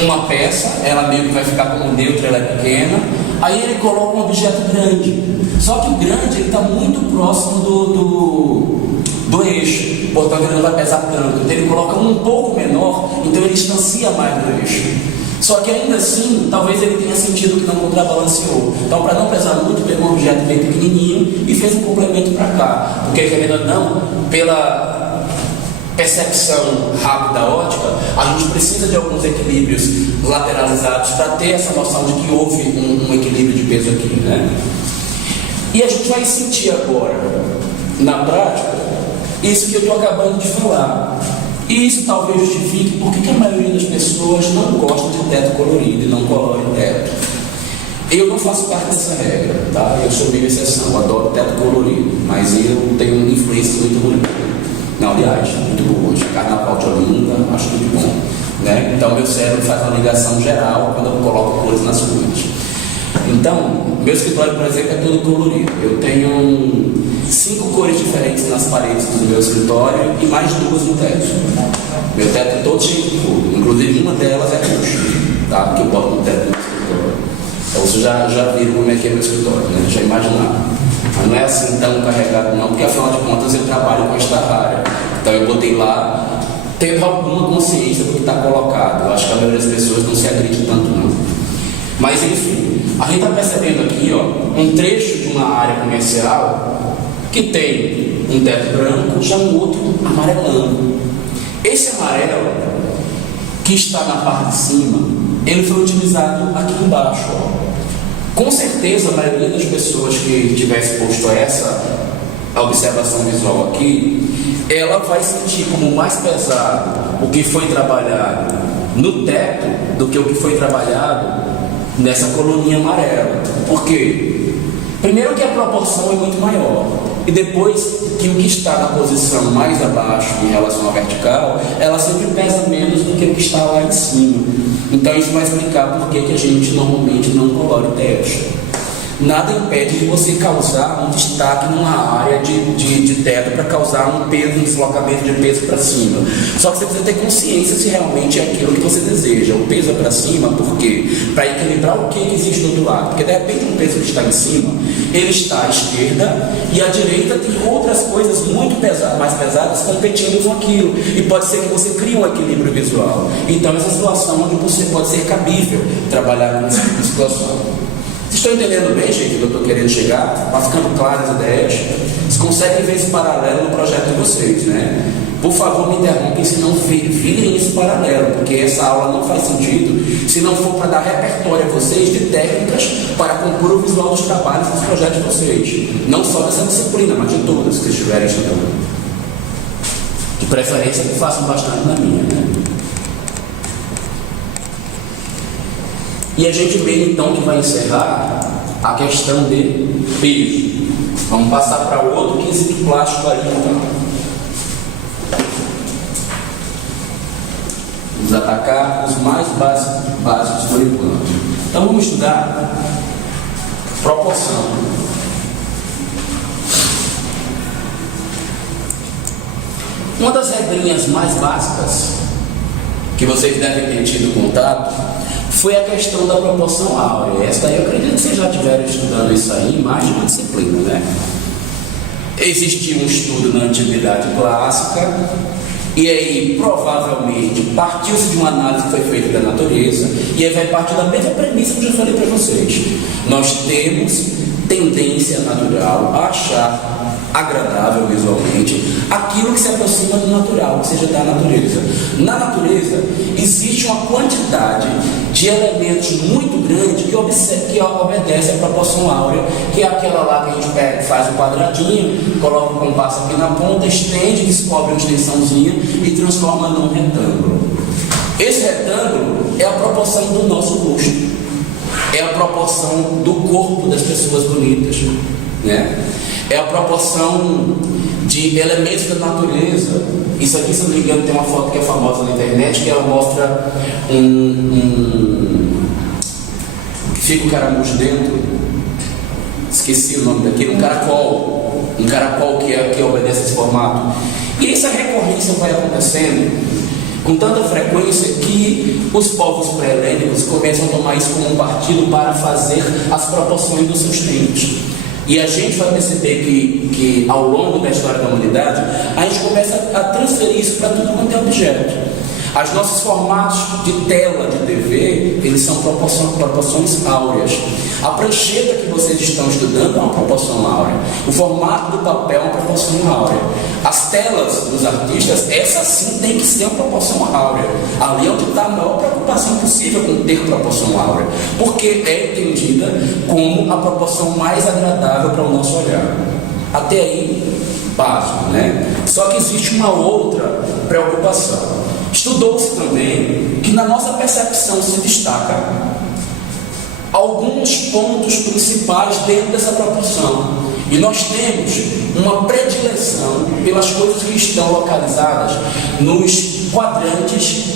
uma peça, ela meio que vai ficar como neutra, ela é pequena. Aí ele coloca um objeto grande, só que o grande está muito próximo do eixo, portanto ele não vai pesar tanto. Então ele coloca um pouco menor, então ele distancia mais do eixo. Só que ainda assim, talvez ele tenha sentido que não contrabalanceou. Então, para não pesar muito, pegou um objeto bem pequenininho e fez um complemento para cá. Porque, querendo ou não, pela percepção rápida ótica, a gente precisa de alguns equilíbrios lateralizados para ter essa noção de que houve um equilíbrio de peso aqui, né? E a gente vai sentir agora, na prática, isso que eu estou acabando de falar. E isso talvez justifique por que a maioria das pessoas não gosta de teto colorido e não colore teto. Eu não faço parte dessa regra, tá? Eu sou meio exceção, eu adoro teto colorido, mas eu tenho uma influência muito ruim. Não, aliás, muito boa. Carnaval de Olinda, acho muito bom, né? Então meu cérebro faz uma ligação geral quando eu coloco cores nas cores. Então, meu escritório, por exemplo, é todo colorido. Eu tenho 5 cores diferentes nas paredes do meu escritório e mais 2 no teto. Meu teto é todo cheio de cor, inclusive uma delas é roxa, tá? Que eu boto no teto do meu escritório. Então vocês já viram como é que é meu escritório, né? Já imaginaram. Mas não é assim tão carregado não, porque afinal de contas eu trabalho com esta área. Então eu botei lá, tendo alguma consciência do que está colocado. Eu acho que a maioria das pessoas não se agride tanto não. Mas enfim, a gente está percebendo aqui um trecho de uma área comercial que tem um teto branco, já um outro amarelando. Esse amarelo que está na parte de cima, ele foi utilizado aqui embaixo. Com certeza a maioria das pessoas que tivesse posto essa observação visual aqui, ela vai sentir como mais pesado o que foi trabalhado no teto do que o que foi trabalhado nessa coluninha amarela. Por quê? Primeiro que a proporção é muito maior, e depois que o que está na posição mais abaixo em relação à vertical, ela sempre pesa menos do que o que está lá em cima. Então isso vai explicar por que a gente normalmente não colore teto. Nada impede de você causar um destaque numa área de teto para causar um peso, um deslocamento de peso para cima. Só que você precisa ter consciência se realmente é aquilo que você deseja. O peso é para cima, por quê? Para equilibrar o que existe do outro lado. Porque de repente um peso que está em cima, ele está à esquerda e à direita tem outras coisas muito mais pesadas competindo com aquilo. E pode ser que você crie um equilíbrio visual. Então essa situação onde você pode ser cabível trabalhar com essa situação. Vocês estão entendendo bem, gente, o que eu estou querendo chegar? Está ficando claras as ideias? Vocês conseguem ver esse paralelo no projeto de vocês, né? Por favor, me interrompem se não virem esse paralelo, porque essa aula não faz sentido se não for para dar repertório a vocês de técnicas para compor o visual dos trabalhos dos projetos de vocês. Não só dessa disciplina, mas de todas que vocês estiverem estudando. De preferência que façam bastante na minha, né? E a gente vê então que vai encerrar a questão de peso. Vamos passar para outro quesito plástico ali então. Vamos atacar os mais básicos por enquanto. Então vamos estudar proporção. Uma das regrinhas mais básicas que vocês devem ter tido contato foi a questão da proporção áurea. Essa daí eu acredito que vocês já estiveram estudando isso aí em mais de uma disciplina, né? Existia um estudo na antiguidade clássica, e aí provavelmente partiu-se de uma análise que foi feita da natureza, e aí vai partir da mesma premissa que eu já falei para vocês. Nós temos tendência natural a achar agradável visualmente aquilo que se aproxima do natural, que seja da natureza. Na natureza existe uma quantidade de elementos muito grande que obedece à proporção áurea, que é aquela lá que a gente pega, faz um quadradinho, coloca o compasso aqui na ponta, estende, descobre uma extensãozinha e transforma num retângulo. Esse retângulo é a proporção do nosso rosto, é a proporção do corpo das pessoas bonitas, né? É a proporção de elementos da natureza. Isso aqui, se não me engano, tem uma foto que é famosa na internet, que ela mostra fica um caramujo dentro, esqueci o nome daquele, um caracol que obedece a esse formato. E essa recorrência vai acontecendo com tanta frequência que os povos pré-helênicos começam a tomar isso como um partido para fazer as proporções dos seus tempos. E a gente vai perceber que ao longo da história da humanidade, a gente começa a transferir isso para tudo quanto é objeto. Os nossos formatos de tela de TV, eles são proporções áureas. A prancheta que vocês estão estudando é uma proporção áurea. O formato do papel é uma proporção áurea. As telas dos artistas, essa sim tem que ser uma proporção áurea. Ali é onde está a maior preocupação possível com ter proporção áurea, porque é entendida como a proporção mais agradável para o nosso olhar. Até aí, básico, né? Só que existe uma outra preocupação. Estudou-se também que na nossa percepção se destaca alguns pontos principais dentro dessa proporção. E nós temos uma predileção pelas coisas que estão localizadas nos quadrantes,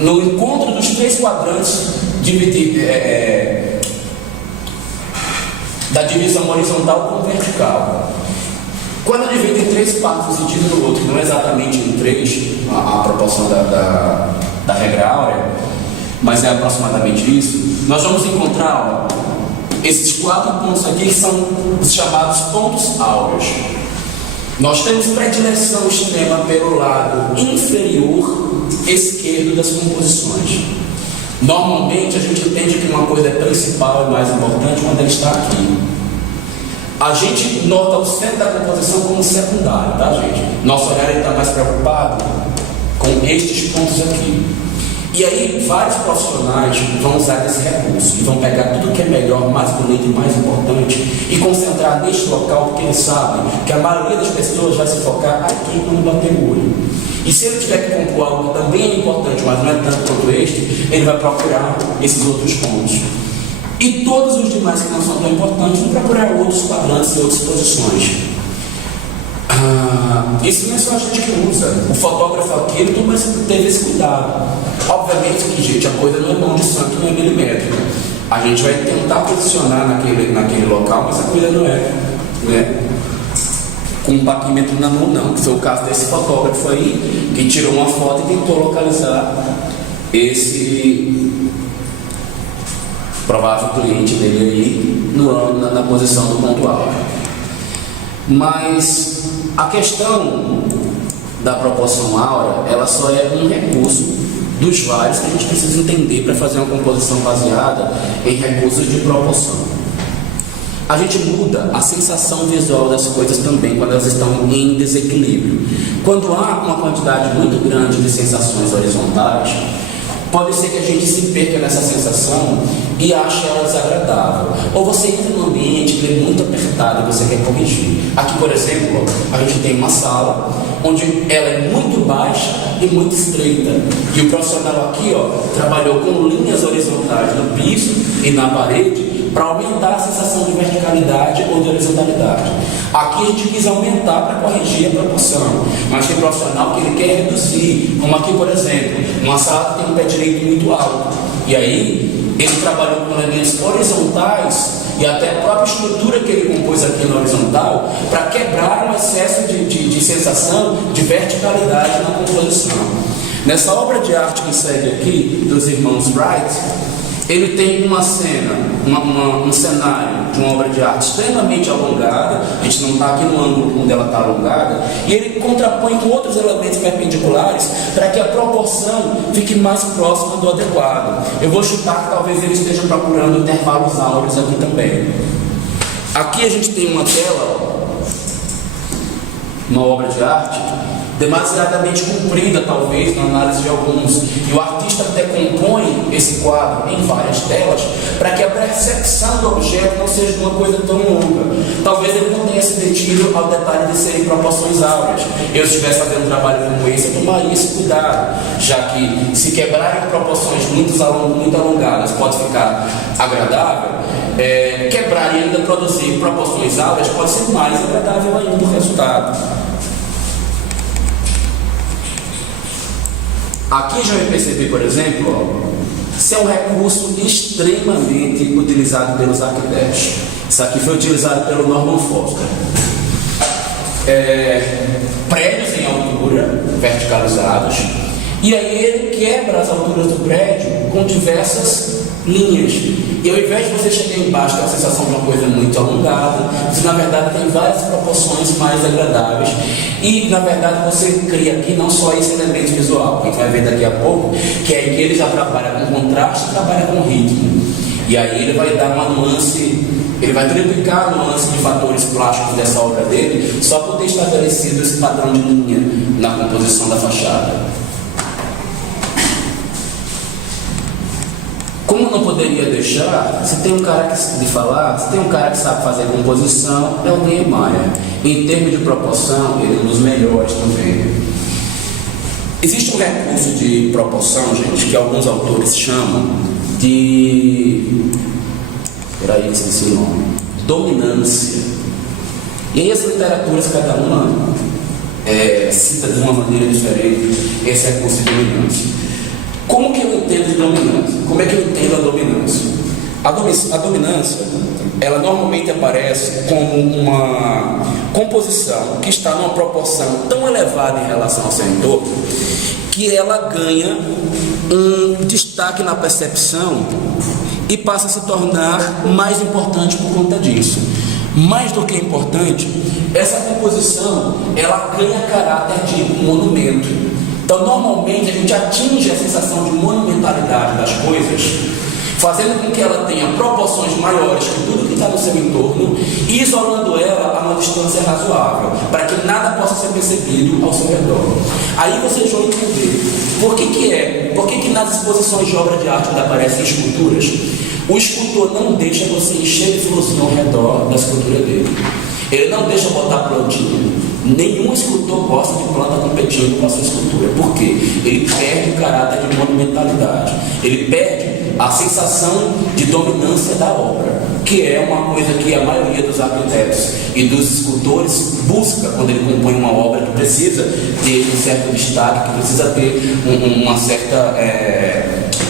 no encontro dos três quadrantes da divisão horizontal com vertical. Quando eu divido em três partes, no sentido do outro, não é exatamente em três a proporção da regra áurea, mas é aproximadamente isso, nós vamos encontrar esses 4 pontos aqui são os chamados pontos áureos. Nós temos predileção extrema pelo lado inferior esquerdo das composições. Normalmente a gente entende que uma coisa é principal e mais importante quando ela está aqui. A gente nota o centro da composição como secundário, tá, gente? Nosso olhar está mais preocupado com estes pontos aqui. E aí vários profissionais vão usar esse recurso e vão pegar tudo que é melhor, mais bonito e mais importante e concentrar neste local, porque eles sabem que a maioria das pessoas vai se focar aqui quando bater o olho. E se ele tiver que compor algo que também é importante, mas não é tanto quanto este, ele vai procurar esses outros pontos. E todos os demais que não são tão importantes vão procurar outros quadrantes e outras posições. Isso não é só a gente que usa. O fotógrafo aqui ele teve esse cuidado. Obviamente que, gente, a coisa não é mão de santo, não é milimétrica. A gente vai tentar posicionar naquele local, mas a coisa não é, né, com um paquímetro na mão, não. Foi o caso desse fotógrafo aí, que tirou uma foto e tentou localizar esse provável cliente dele aí na posição do ponto alto. Mas a questão da proporção áurea, ela só é um recurso dos vários que a gente precisa entender para fazer uma composição baseada em recursos de proporção. A gente muda a sensação visual das coisas também quando elas estão em desequilíbrio. Quando há uma quantidade muito grande de sensações horizontais, pode ser que a gente se perca nessa sensação e ache ela desagradável. Ou você entra num ambiente que é muito apertado e você quer corrigir. Aqui, por exemplo, a gente tem uma sala onde ela é muito baixa e muito estreita. E o profissional aqui, trabalhou com linhas horizontais no piso e na parede para aumentar a sensação de verticalidade ou de horizontalidade. Aqui a gente quis aumentar para corrigir a proporção, mas tem profissional que ele quer reduzir, como aqui, por exemplo, uma sala que tem um pé direito muito alto, e aí ele trabalhou com elementos horizontais e até a própria estrutura que ele compôs aqui na horizontal para quebrar um excesso de sensação de verticalidade na composição. Nessa obra de arte que segue aqui, dos irmãos Wright, ele tem uma cena, um cenário de uma obra de arte extremamente alongada, a gente não está aqui no ângulo onde ela está alongada, e ele contrapõe com outros elementos perpendiculares para que a proporção fique mais próxima do adequado. Eu vou chutar que talvez ele esteja procurando intervalos áureos aqui também. Aqui a gente tem uma tela, uma obra de arte, demasiadamente comprida, talvez, na análise de alguns, e o artista até compõe esse quadro em várias telas para que a percepção do objeto não seja uma coisa tão longa. Talvez ele não tenha se detido ao detalhe de serem proporções áureas. Eu, se estivesse fazendo um trabalho como esse, eu tomaria esse cuidado, já que se quebrarem proporções muito alongadas pode ficar agradável, quebrar e ainda produzir proporções áureas pode ser mais agradável ainda o resultado. Aqui já vai perceber, por exemplo, se é um recurso extremamente utilizado pelos arquitetos. Isso aqui foi utilizado pelo Norman Foster. Prédios em altura, verticalizados, e aí ele quebra as alturas do prédio com diversas linhas. E ao invés de você chegar embaixo com a sensação de uma coisa muito alongada, você na verdade tem várias proporções mais agradáveis. E na verdade você cria aqui não só esse elemento visual, que a gente vai ver daqui a pouco, que é que ele já trabalha com contraste e trabalha com ritmo. E aí ele vai dar uma nuance, ele vai triplicar a nuance de fatores plásticos dessa obra dele, só por ter estabelecido esse padrão de linha na composição da fachada. Como não poderia deixar, se tem um cara que sabe fazer composição, é o Niemeyer. Em termos de proporção, ele é um dos melhores também. Existe um recurso de proporção, gente, que alguns autores chamam de... Peraí, esqueci o nome. Dominância. E aí as literaturas, cada uma cita de uma maneira diferente esse recurso de dominância. Como que eu entendo de dominância? Como é que eu entendo a dominância? A dominância, ela normalmente aparece como uma composição que está numa proporção tão elevada em relação ao seu entorno que ela ganha um destaque na percepção e passa a se tornar mais importante por conta disso. Mais do que importante, essa composição ela ganha caráter de monumento. Então, normalmente a gente atinge a sensação de monumentalidade das coisas, fazendo com que ela tenha proporções maiores que tudo que está no seu entorno e isolando ela a uma distância razoável, para que nada possa ser percebido ao seu redor. Aí vocês vão entender por que nas exposições de obra de arte onde aparecem esculturas, o escultor não deixa você encher de florzinha ao redor da escultura dele. Ele não deixa botar plantinha. Nenhum escultor gosta de planta competindo com a sua escultura. Por quê? Ele perde o caráter de monumentalidade. Ele perde a sensação de dominância da obra, que é uma coisa que a maioria dos arquitetos e dos escultores busca quando ele compõe uma obra que precisa ter um certo destaque, que precisa ter uma certa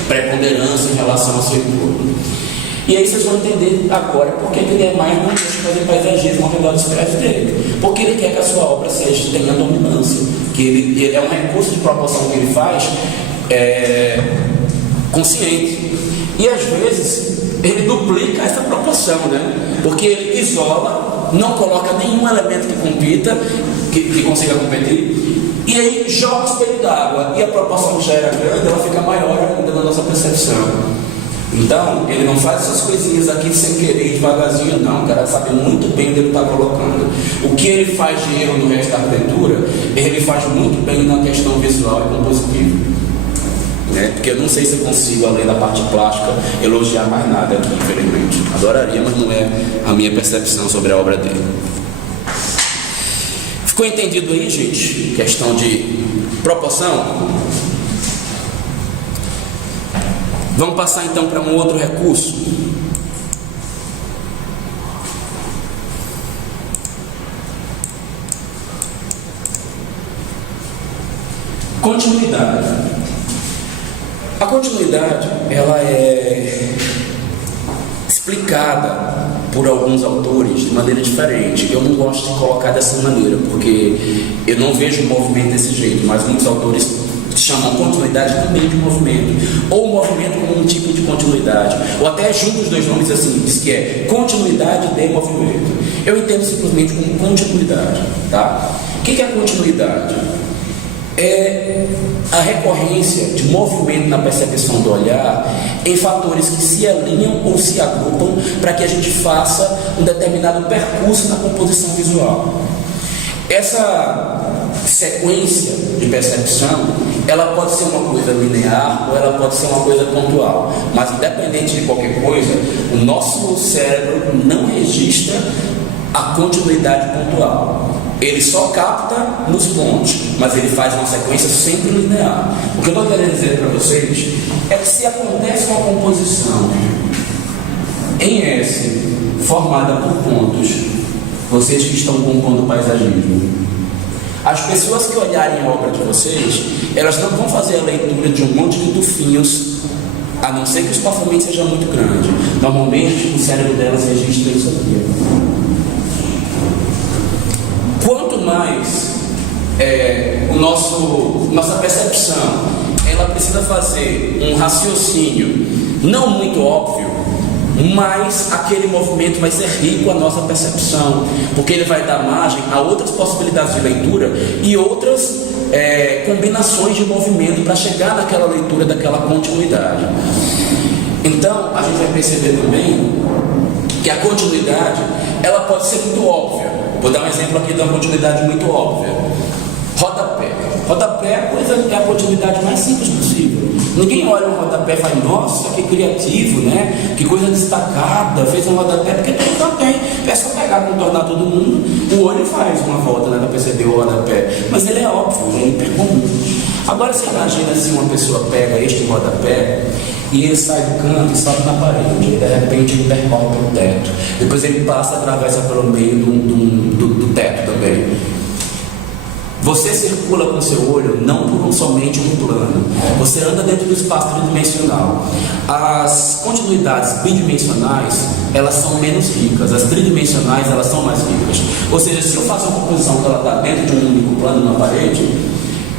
preponderância em relação ao seu entorno. E aí vocês vão entender agora por que Niemeyer não deixa de fazer paisagismo ao redor dos prédios dele. Porque ele quer que a sua obra tenha dominância, que ele é um recurso de proporção que ele faz consciente. E às vezes ele duplica essa proporção, né? Porque ele isola, não coloca nenhum elemento que compita, que consiga competir, e aí joga o espelho d'água, e a proporção já era grande, ela fica maior ainda na nossa percepção. Então, ele não faz essas coisinhas aqui sem querer, devagarzinho, não. O cara sabe muito bem onde ele está colocando. O que ele faz de erro no resto da arquitetura, ele faz muito bem na questão visual e compositiva. Né? Porque eu não sei se eu consigo, além da parte plástica, elogiar mais nada aqui, infelizmente. Adoraria, mas não é a minha percepção sobre a obra dele. Ficou entendido aí, gente? Questão de proporção? Vamos passar então para um outro recurso. Continuidade. A continuidade, ela é explicada por alguns autores de maneira diferente. Eu não gosto de colocar dessa maneira, porque eu não vejo o movimento desse jeito, mas muitos autores chamam continuidade também de movimento, ou movimento como um tipo de continuidade, ou até juntam os dois nomes assim, diz que é continuidade de movimento. Eu entendo simplesmente como continuidade, tá? O que é continuidade? É a recorrência de movimento na percepção do olhar em fatores que se alinham ou se agrupam para que a gente faça um determinado percurso na composição visual. Essa sequência de percepção, ela pode ser uma coisa linear ou ela pode ser uma coisa pontual, mas independente de qualquer coisa, o nosso cérebro não registra a continuidade pontual. Ele só capta nos pontos, mas ele faz uma sequência sempre linear. O que eu estou querendo dizer para vocês é que se acontece uma composição em S formada por pontos, vocês que estão compondo paisagismo, as pessoas que olharem a obra de vocês, elas não vão fazer a leitura de um monte de tufinhos, a não ser que o espaçamento seja muito grande. Normalmente o cérebro delas registra isso aqui. Quanto mais nossa percepção, ela precisa fazer um raciocínio não muito óbvio, mas aquele movimento vai ser rico à nossa percepção, porque ele vai dar margem a outras possibilidades de leitura e outras combinações de movimento para chegar naquela leitura daquela continuidade. Então, a gente vai perceber também que a continuidade, ela pode ser muito óbvia. Vou dar um exemplo aqui de uma continuidade muito óbvia. Rodapé. Rodapé é a continuidade mais simples possível. Ninguém olha um rodapé e fala, nossa, que criativo, né? Que coisa destacada, fez um rodapé, porque todo mundo tem. É só pegar, contornar todo mundo, o olho faz uma volta, né, para perceber o rodapé. Mas ele é óbvio, é hipercomum. Agora você imagina se uma pessoa pega este rodapé e ele sai do canto e sobe na parede, e de repente ele percorre pelo teto. Depois ele passa, atravessa pelo meio do teto também. Você circula com seu olho não por somente um plano. Você anda dentro do espaço tridimensional. As continuidades bidimensionais, elas são menos ricas. As tridimensionais, elas são mais ricas. Ou seja, se eu faço uma composição que ela está dentro de um único plano na parede,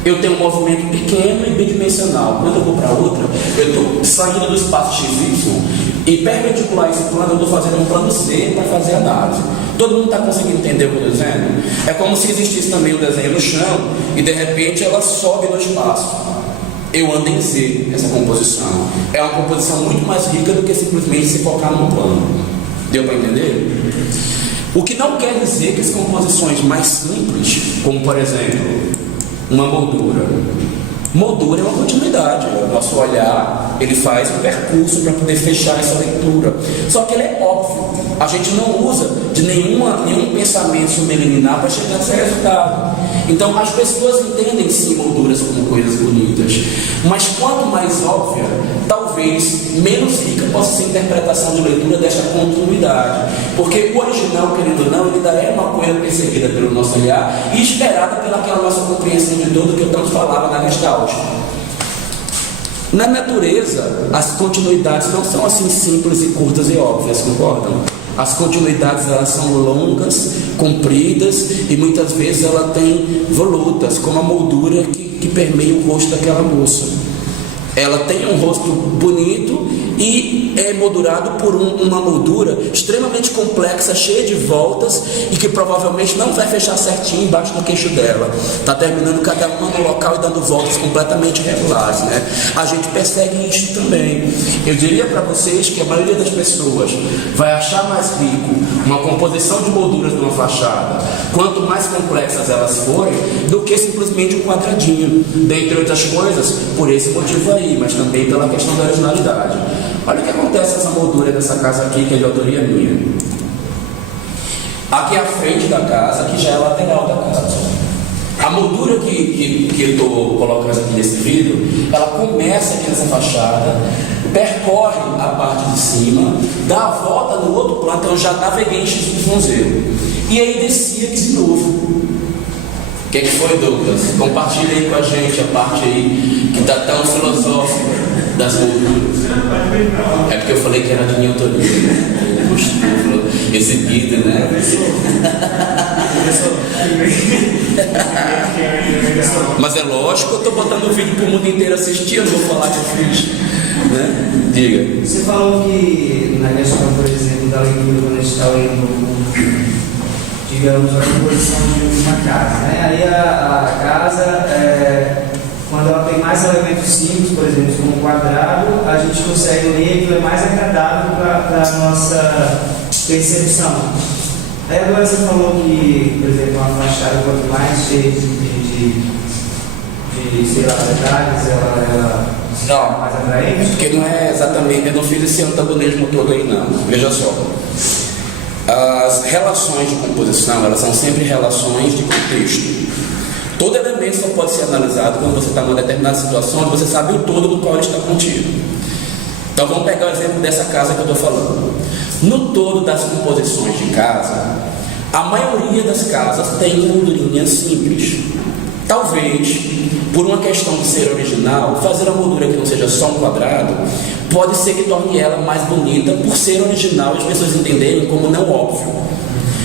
eu tenho um movimento pequeno e bidimensional. Quando eu vou para outra, eu estou saindo do espaço XY E perpendicular a esse plano, eu estou fazendo um plano C para fazer a análise. Todo mundo está conseguindo entender o que eu estou dizendo? É como se existisse também um desenho no chão e de repente ela sobe no espaço. Eu ando em Z, essa composição. É uma composição muito mais rica do que simplesmente se focar num plano. Deu para entender? O que não quer dizer que as composições mais simples, como por exemplo, uma moldura. Moldura é uma continuidade. O nosso olhar, ele faz um percurso para poder fechar essa leitura. Só que ele é óbvio. A gente não usa de nenhum pensamento subliminar para chegar nesse resultado. Então as pessoas entendem sim molduras como coisas bonitas, mas quanto mais óbvia, talvez menos rica possa ser a interpretação de leitura desta continuidade, porque o original, querendo ou não, ele ainda é uma coisa percebida pelo nosso olhar e esperada pelaquela nossa compreensão de todo que eu tanto falava na Gestalt. Na natureza, as continuidades não são assim simples e curtas e óbvias, concordam? As continuidades, elas são longas, compridas e muitas vezes ela tem volutas, como a moldura que permeia o rosto daquela moça. Ela tem um rosto bonito e é moldurado por uma moldura extremamente complexa, cheia de voltas e que provavelmente não vai fechar certinho embaixo do queixo dela. Está terminando cada uma no local e dando voltas completamente regulares, né? A gente persegue isso também. Eu diria para vocês que a maioria das pessoas vai achar mais rico uma composição de molduras de uma fachada, quanto mais complexas elas forem, do que simplesmente um quadradinho. Dentre outras coisas, por esse motivo aí, mas também pela questão da originalidade. Olha o que acontece nessa moldura dessa casa aqui, que é de autoria minha. Aqui é a frente da casa, aqui já é a lateral da casa. A moldura que eu estou colocando aqui nesse vidro, ela começa aqui nessa fachada, percorre a parte de cima, dá a volta no outro plano, então eu já naveguei em X do Fonseiro. E aí descia aqui de novo. O que foi, Douglas? Compartilha aí com a gente a parte aí que está tão filosófica das molduras. É porque eu falei que era de minha autoria. Exibido, né? Mas é lógico, eu estou botando o vídeo para o mundo inteiro assistir, eu não vou falar que eu fiz. Né? Diga. Você falou que na questão, por exemplo, da leitura, quando a gente está lendo, digamos, a composição de uma casa, né? Aí a casa, quando ela tem mais elementos simples, por exemplo, como um quadrado, a gente consegue ler que é mais agradável para a nossa percepção. Aí agora você falou que, por exemplo, uma fachada, quanto mais cheia de sei lá, detalhes, ela não, mais atraente? porque não é exatamente, eu não fiz esse antagonismo todo aí não. Veja só. As relações de composição, elas são sempre relações de contexto. Todo elemento só pode ser analisado quando você está numa determinada situação onde você sabe o todo do qual ele está contido. Então vamos pegar o exemplo dessa casa que eu estou falando. No todo das composições de casa, a maioria das casas tem moldurinha simples. Talvez, por uma questão de ser original, fazer uma moldura que não seja só um quadrado, pode ser que torne ela mais bonita por ser original e as pessoas entenderem como não óbvio.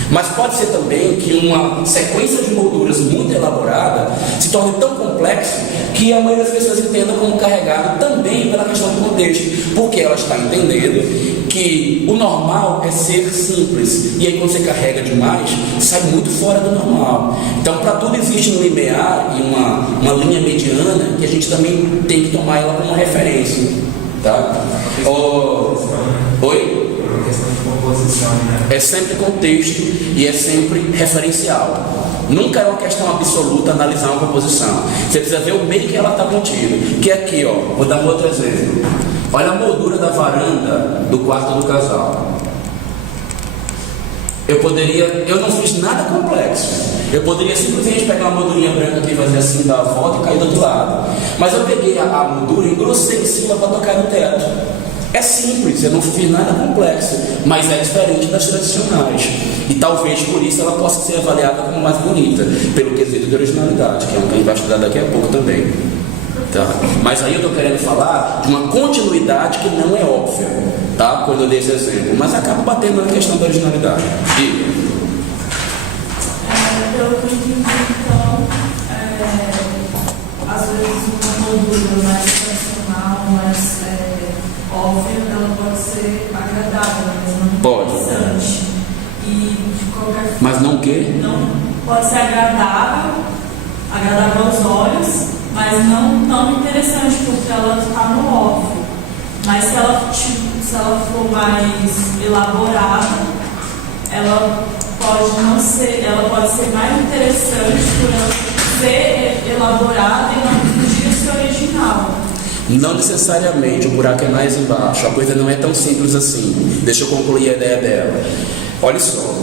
Mas pode ser também que uma sequência de molduras muito elaborada se torne tão complexo que a maioria das pessoas entenda como carregado também pela questão do contexto, porque ela está entendendo que o normal é ser simples, e aí quando você carrega demais, sai muito fora do normal. Então, para tudo existe um limiar e uma linha mediana que a gente também tem que tomar ela como referência. Tá? Oi? Questão de composição, né? É sempre contexto e é sempre referencial. Nunca é uma questão absoluta analisar uma composição. Você precisa ver o meio que ela está contida. Que é aqui, ó. Vou dar um outro exemplo. Olha a moldura da varanda do quarto do casal. Eu não fiz nada complexo. Eu poderia simplesmente pegar uma moldurinha branca aqui, fazer assim, dar a volta e cair do outro lado. Mas eu peguei a moldura e engrossei em cima para tocar no teto. É simples, eu não fiz nada complexo, mas é diferente das tradicionais. E talvez por isso ela possa ser avaliada como mais bonita, pelo quesito de originalidade, que é um que a gente vai estudar daqui a pouco também. Tá? Mas aí eu estou querendo falar de uma continuidade que não é óbvia, tá? Quando eu dei esse exemplo, mas acaba batendo na questão da originalidade. Diga. Pelo que eu entendi, então, às vezes uma moldura mais tradicional, mais óbvia, móvel, ela pode ser agradável, mas não Pode. interessante. E de qualquer forma, Mas não o quê? não pode ser agradável aos olhos, mas não tão interessante, porque ela está no óbvio. Mas se ela for mais elaborada, ela pode ser mais interessante por ela ser elaborada e não podia ser original. Não necessariamente, o buraco é mais embaixo, a coisa não é tão simples assim. Deixa eu concluir a ideia dela. Olha só,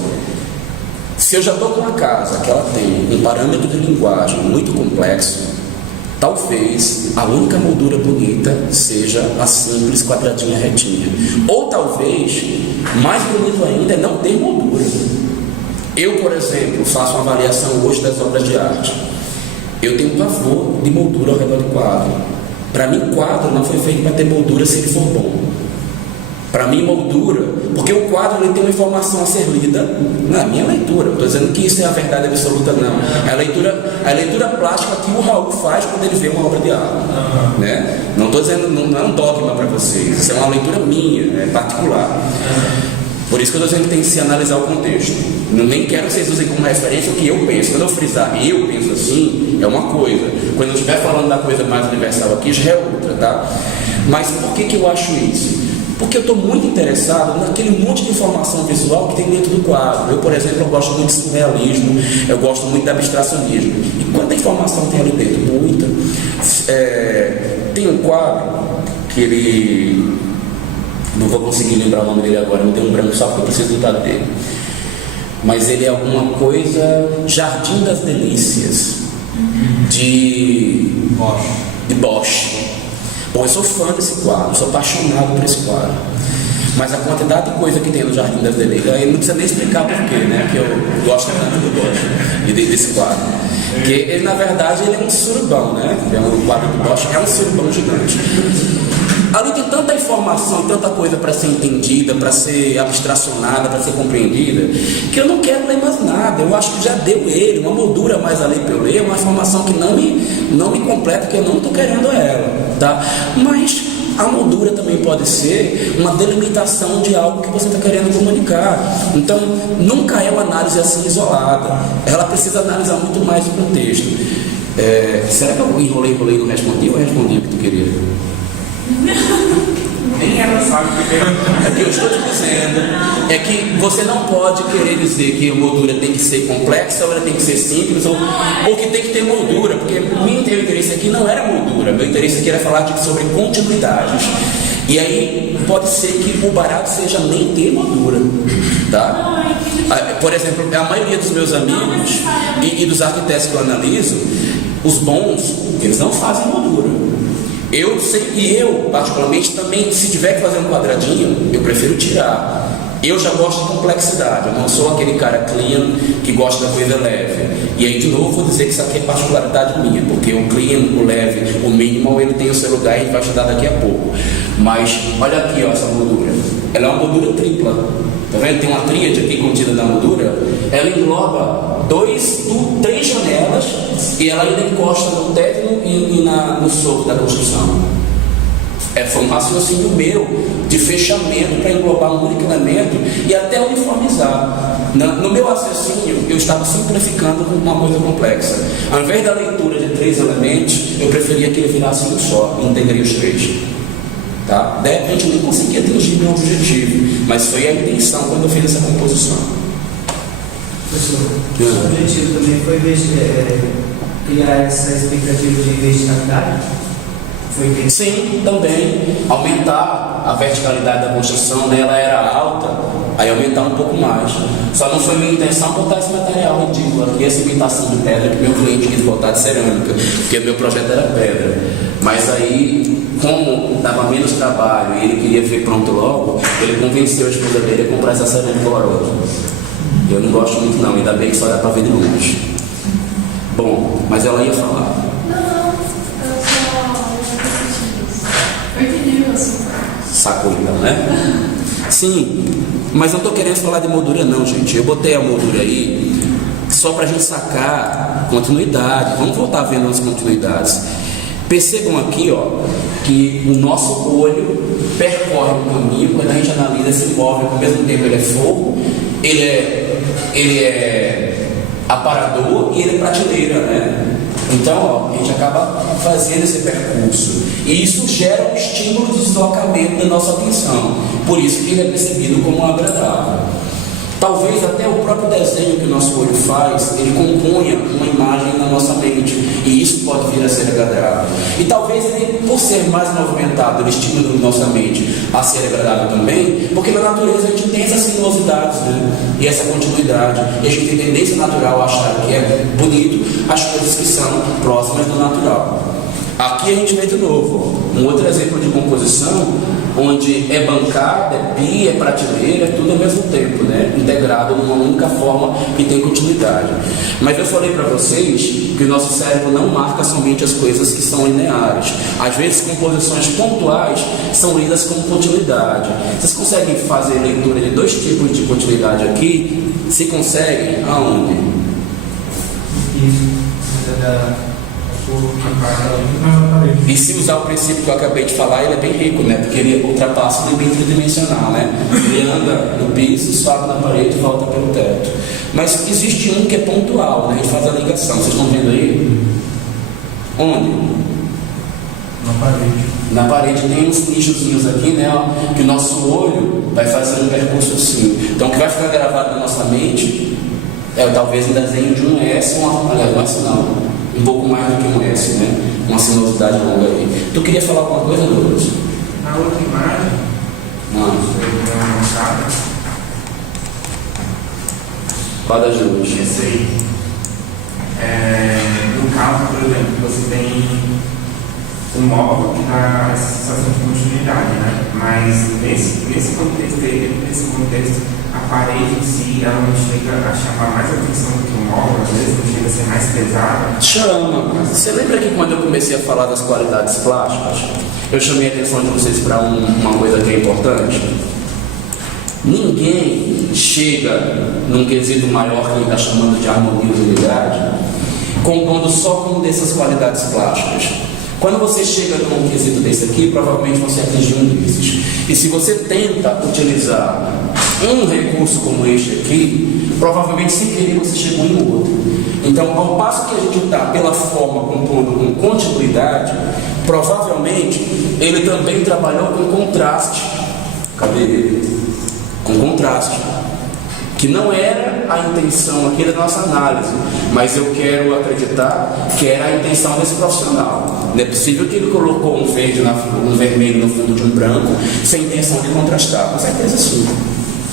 se eu já estou com uma casa que ela tem um parâmetro de linguagem muito complexo, talvez a única moldura bonita seja a simples quadradinha retinha. Ou talvez, mais bonito ainda, é não ter moldura. Eu, por exemplo, faço uma avaliação hoje das obras de arte. Eu tenho pavor de moldura ao redor de quadro. Para mim, quadro não foi feito para ter moldura se ele for bom. Para mim, moldura, porque o quadro ele tem uma informação a ser lida na minha leitura. Estou dizendo que isso é a verdade absoluta, não. É a leitura plástica que o Raul faz quando ele vê uma obra de arte. Né? Não estou dizendo, não é um dogma para vocês. Isso é uma leitura minha, é particular. Por isso que eu estou dizendo que tem que se analisar o contexto. Nem quero que vocês usem como referência o que eu penso. Quando eu frisar eu penso assim, é uma coisa. Quando eu estiver falando da coisa mais universal aqui, já é outra, tá? Mas por que eu acho isso? Porque eu estou muito interessado naquele monte de informação visual que tem dentro do quadro. Eu, por exemplo, eu gosto muito de surrealismo, eu gosto muito de abstracionismo. E quanta informação tem ali dentro? Muita. Tem um quadro que ele... Não vou conseguir lembrar o nome dele agora, me deu um branco só porque eu preciso do dado dele. Mas ele é alguma coisa... Jardim das Delícias, de Bosch. Bom, eu sou fã desse quadro, sou apaixonado por esse quadro. Mas a quantidade de coisa que tem no Jardim das Delícias, aí não precisa nem explicar porquê, né? Que eu gosto tanto do Bosch e desse quadro. Que ele, na verdade, ele é um surubão, né? É um quadro do Bosch, é um surubão gigante. Ali tem tanta informação, tanta coisa para ser entendida, para ser abstracionada, para ser compreendida, que eu não quero ler mais nada. Eu acho que já deu ele, uma moldura mais ali para eu ler, uma informação que não me completa, que eu não estou querendo ela, tá? Mas a moldura também pode ser uma delimitação de algo que você está querendo comunicar. Então, nunca é uma análise assim isolada. Ela precisa analisar muito mais o contexto. Será que eu enrolei e não respondi ou respondi o que tu queria? Nem ela sabe o que é. O que eu estou te dizendo é que você não pode querer dizer que a moldura tem que ser complexa, ou ela tem que ser simples, ou que tem que ter moldura, porque meu interesse aqui não era moldura, meu interesse aqui era falar sobre continuidades. E aí pode ser que o barato seja nem ter moldura, tá? Por exemplo, a maioria dos meus amigos e dos arquitetos que eu analiso, os bons, eles não fazem moldura. Eu sei, e eu, particularmente, também, se tiver que fazer um quadradinho, eu prefiro tirar. Eu já gosto de complexidade, eu não sou aquele cara clean que gosta da coisa leve. E aí, de novo, vou dizer que isso aqui é particularidade minha, porque o clean, o leve, o minimal, ele tem o seu lugar e a gente vai estudar daqui a pouco. Mas, olha aqui, ó, essa moldura. Ela é uma moldura tripla. Tá vendo? Tem uma tríade aqui contida na moldura. Ela engloba 3 janelas e ela ainda encosta no teto e no solo da construção. Foi um raciocínio meu de fechamento para englobar um único elemento e até uniformizar. No meu raciocínio, eu estava simplificando com uma coisa complexa. Ao invés da leitura de 3 elementos, eu preferia que ele virasse um só e integrei os 3. Tá? De repente eu nem consegui atingir meu objetivo, mas foi a intenção quando eu fiz essa composição. Professor, o objetivo também foi criar essa expectativa de verticalidade? Sim, também. Aumentar a verticalidade da construção, né? Ela era alta, aí aumentar um pouco mais. Só não foi minha intenção botar esse material ridículo aqui, essa imitação de pedra que meu cliente quis botar de cerâmica, porque meu projeto era pedra. Mas aí, como dava menos trabalho e ele queria ver pronto logo, ele convenceu a esposa dele a comprar essa cerâmica horrorosa. Eu não gosto muito não, ainda bem que só dá para ver de longe. Bom, mas ela ia falar. Sacou então, né? Sim, mas não estou querendo falar de moldura não, gente. Eu botei a moldura aí só para a gente sacar continuidade. Vamos voltar vendo as continuidades. Percebam aqui, ó, que o nosso olho percorre um caminho, quando a gente analisa, se envolve, ao mesmo tempo ele é fogo, ele é aparador e ele é prateleira, né? Então, ó, a gente acaba fazendo esse percurso. E isso gera um estímulo de deslocamento da nossa atenção. Por isso que ele é percebido como agradável. Talvez até o próprio desenho que o nosso olho faz, ele componha uma imagem na nossa mente. E isso pode vir a ser agradável. E talvez ele, por ser mais movimentado, ele estimula nossa mente a ser agradável também, porque na natureza a gente tem essas sinuosidades, né? E essa continuidade. E a gente tem tendência natural a achar que é bonito as coisas que são próximas do natural. Aqui a gente vê de novo um outro exemplo de composição onde é bancada, é pia, é prateleira, é tudo ao mesmo tempo, né? Integrado numa única forma que tem continuidade. Mas eu falei para vocês que o nosso cérebro não marca somente as coisas que são lineares. Às vezes composições pontuais são lidas como continuidade. Vocês conseguem fazer leitura de dois tipos de continuidade aqui? Se conseguem, aonde? Isso. E se usar o princípio que eu acabei de falar, ele é bem rico, né? Porque ele ultrapassa o limite tridimensional, né? Ele anda no piso, sobe na parede e volta pelo teto. Mas existe um que é pontual, né? A gente faz a ligação. Vocês estão vendo aí? Onde? Na parede. Na parede tem uns nichozinhos aqui, né? Ó, que o nosso olho vai fazendo um percurso assim. Então o que vai ficar gravado na nossa mente é talvez um desenho de um S, um pouco mais do que um S, né? Uma sinuosidade longa aí. Tu queria falar alguma coisa, Douglas? Na outra imagem, Qual das duas? esse aí. No caso, por exemplo, você tem um móvel que dá essa sensação de continuidade, né? Mas nesse contexto, a parede em si, ela não chega a chamar mais atenção do que o móvel, às vezes não chega a ser mais pesada. Chama. Você lembra que quando eu comecei a falar das qualidades plásticas, eu chamei a atenção de vocês para uma coisa que é importante? Ninguém chega num quesito maior que ele está chamando de harmonia e unidade, compondo só com dessas qualidades plásticas. Quando você chega num quesito desse aqui, provavelmente você atingiu um desses. E se você tenta utilizar um recurso como este aqui, provavelmente sem querer você chegou em outro. Então, ao passo que a gente está pela forma compondo com continuidade, provavelmente ele também trabalhou com contraste. Cadê ele? Com contraste. Que não era a intenção aqui da nossa análise, mas eu quero acreditar que era a intenção desse profissional. Não é possível que ele colocou um vermelho no fundo de um branco sem intenção de contrastar, com certeza sim.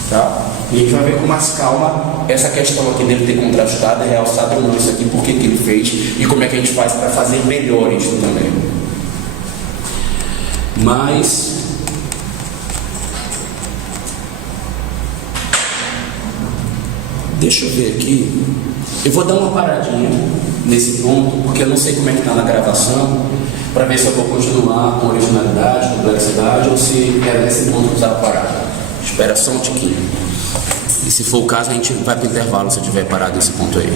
Tá? E a gente vai ver com mais calma essa questão aqui dele ter contrastado e realçado ou não isso aqui, por que ele fez e como é que a gente faz para fazer melhor isso também. Mas deixa eu ver aqui. Eu vou dar uma paradinha nesse ponto, porque eu não sei como é que está na gravação, para ver se eu vou continuar com originalidade, complexidade, ou se é nesse ponto que eu precisava parar. Espera só um tiquinho. E se for o caso, a gente vai para o intervalo se eu tiver parado nesse ponto aí.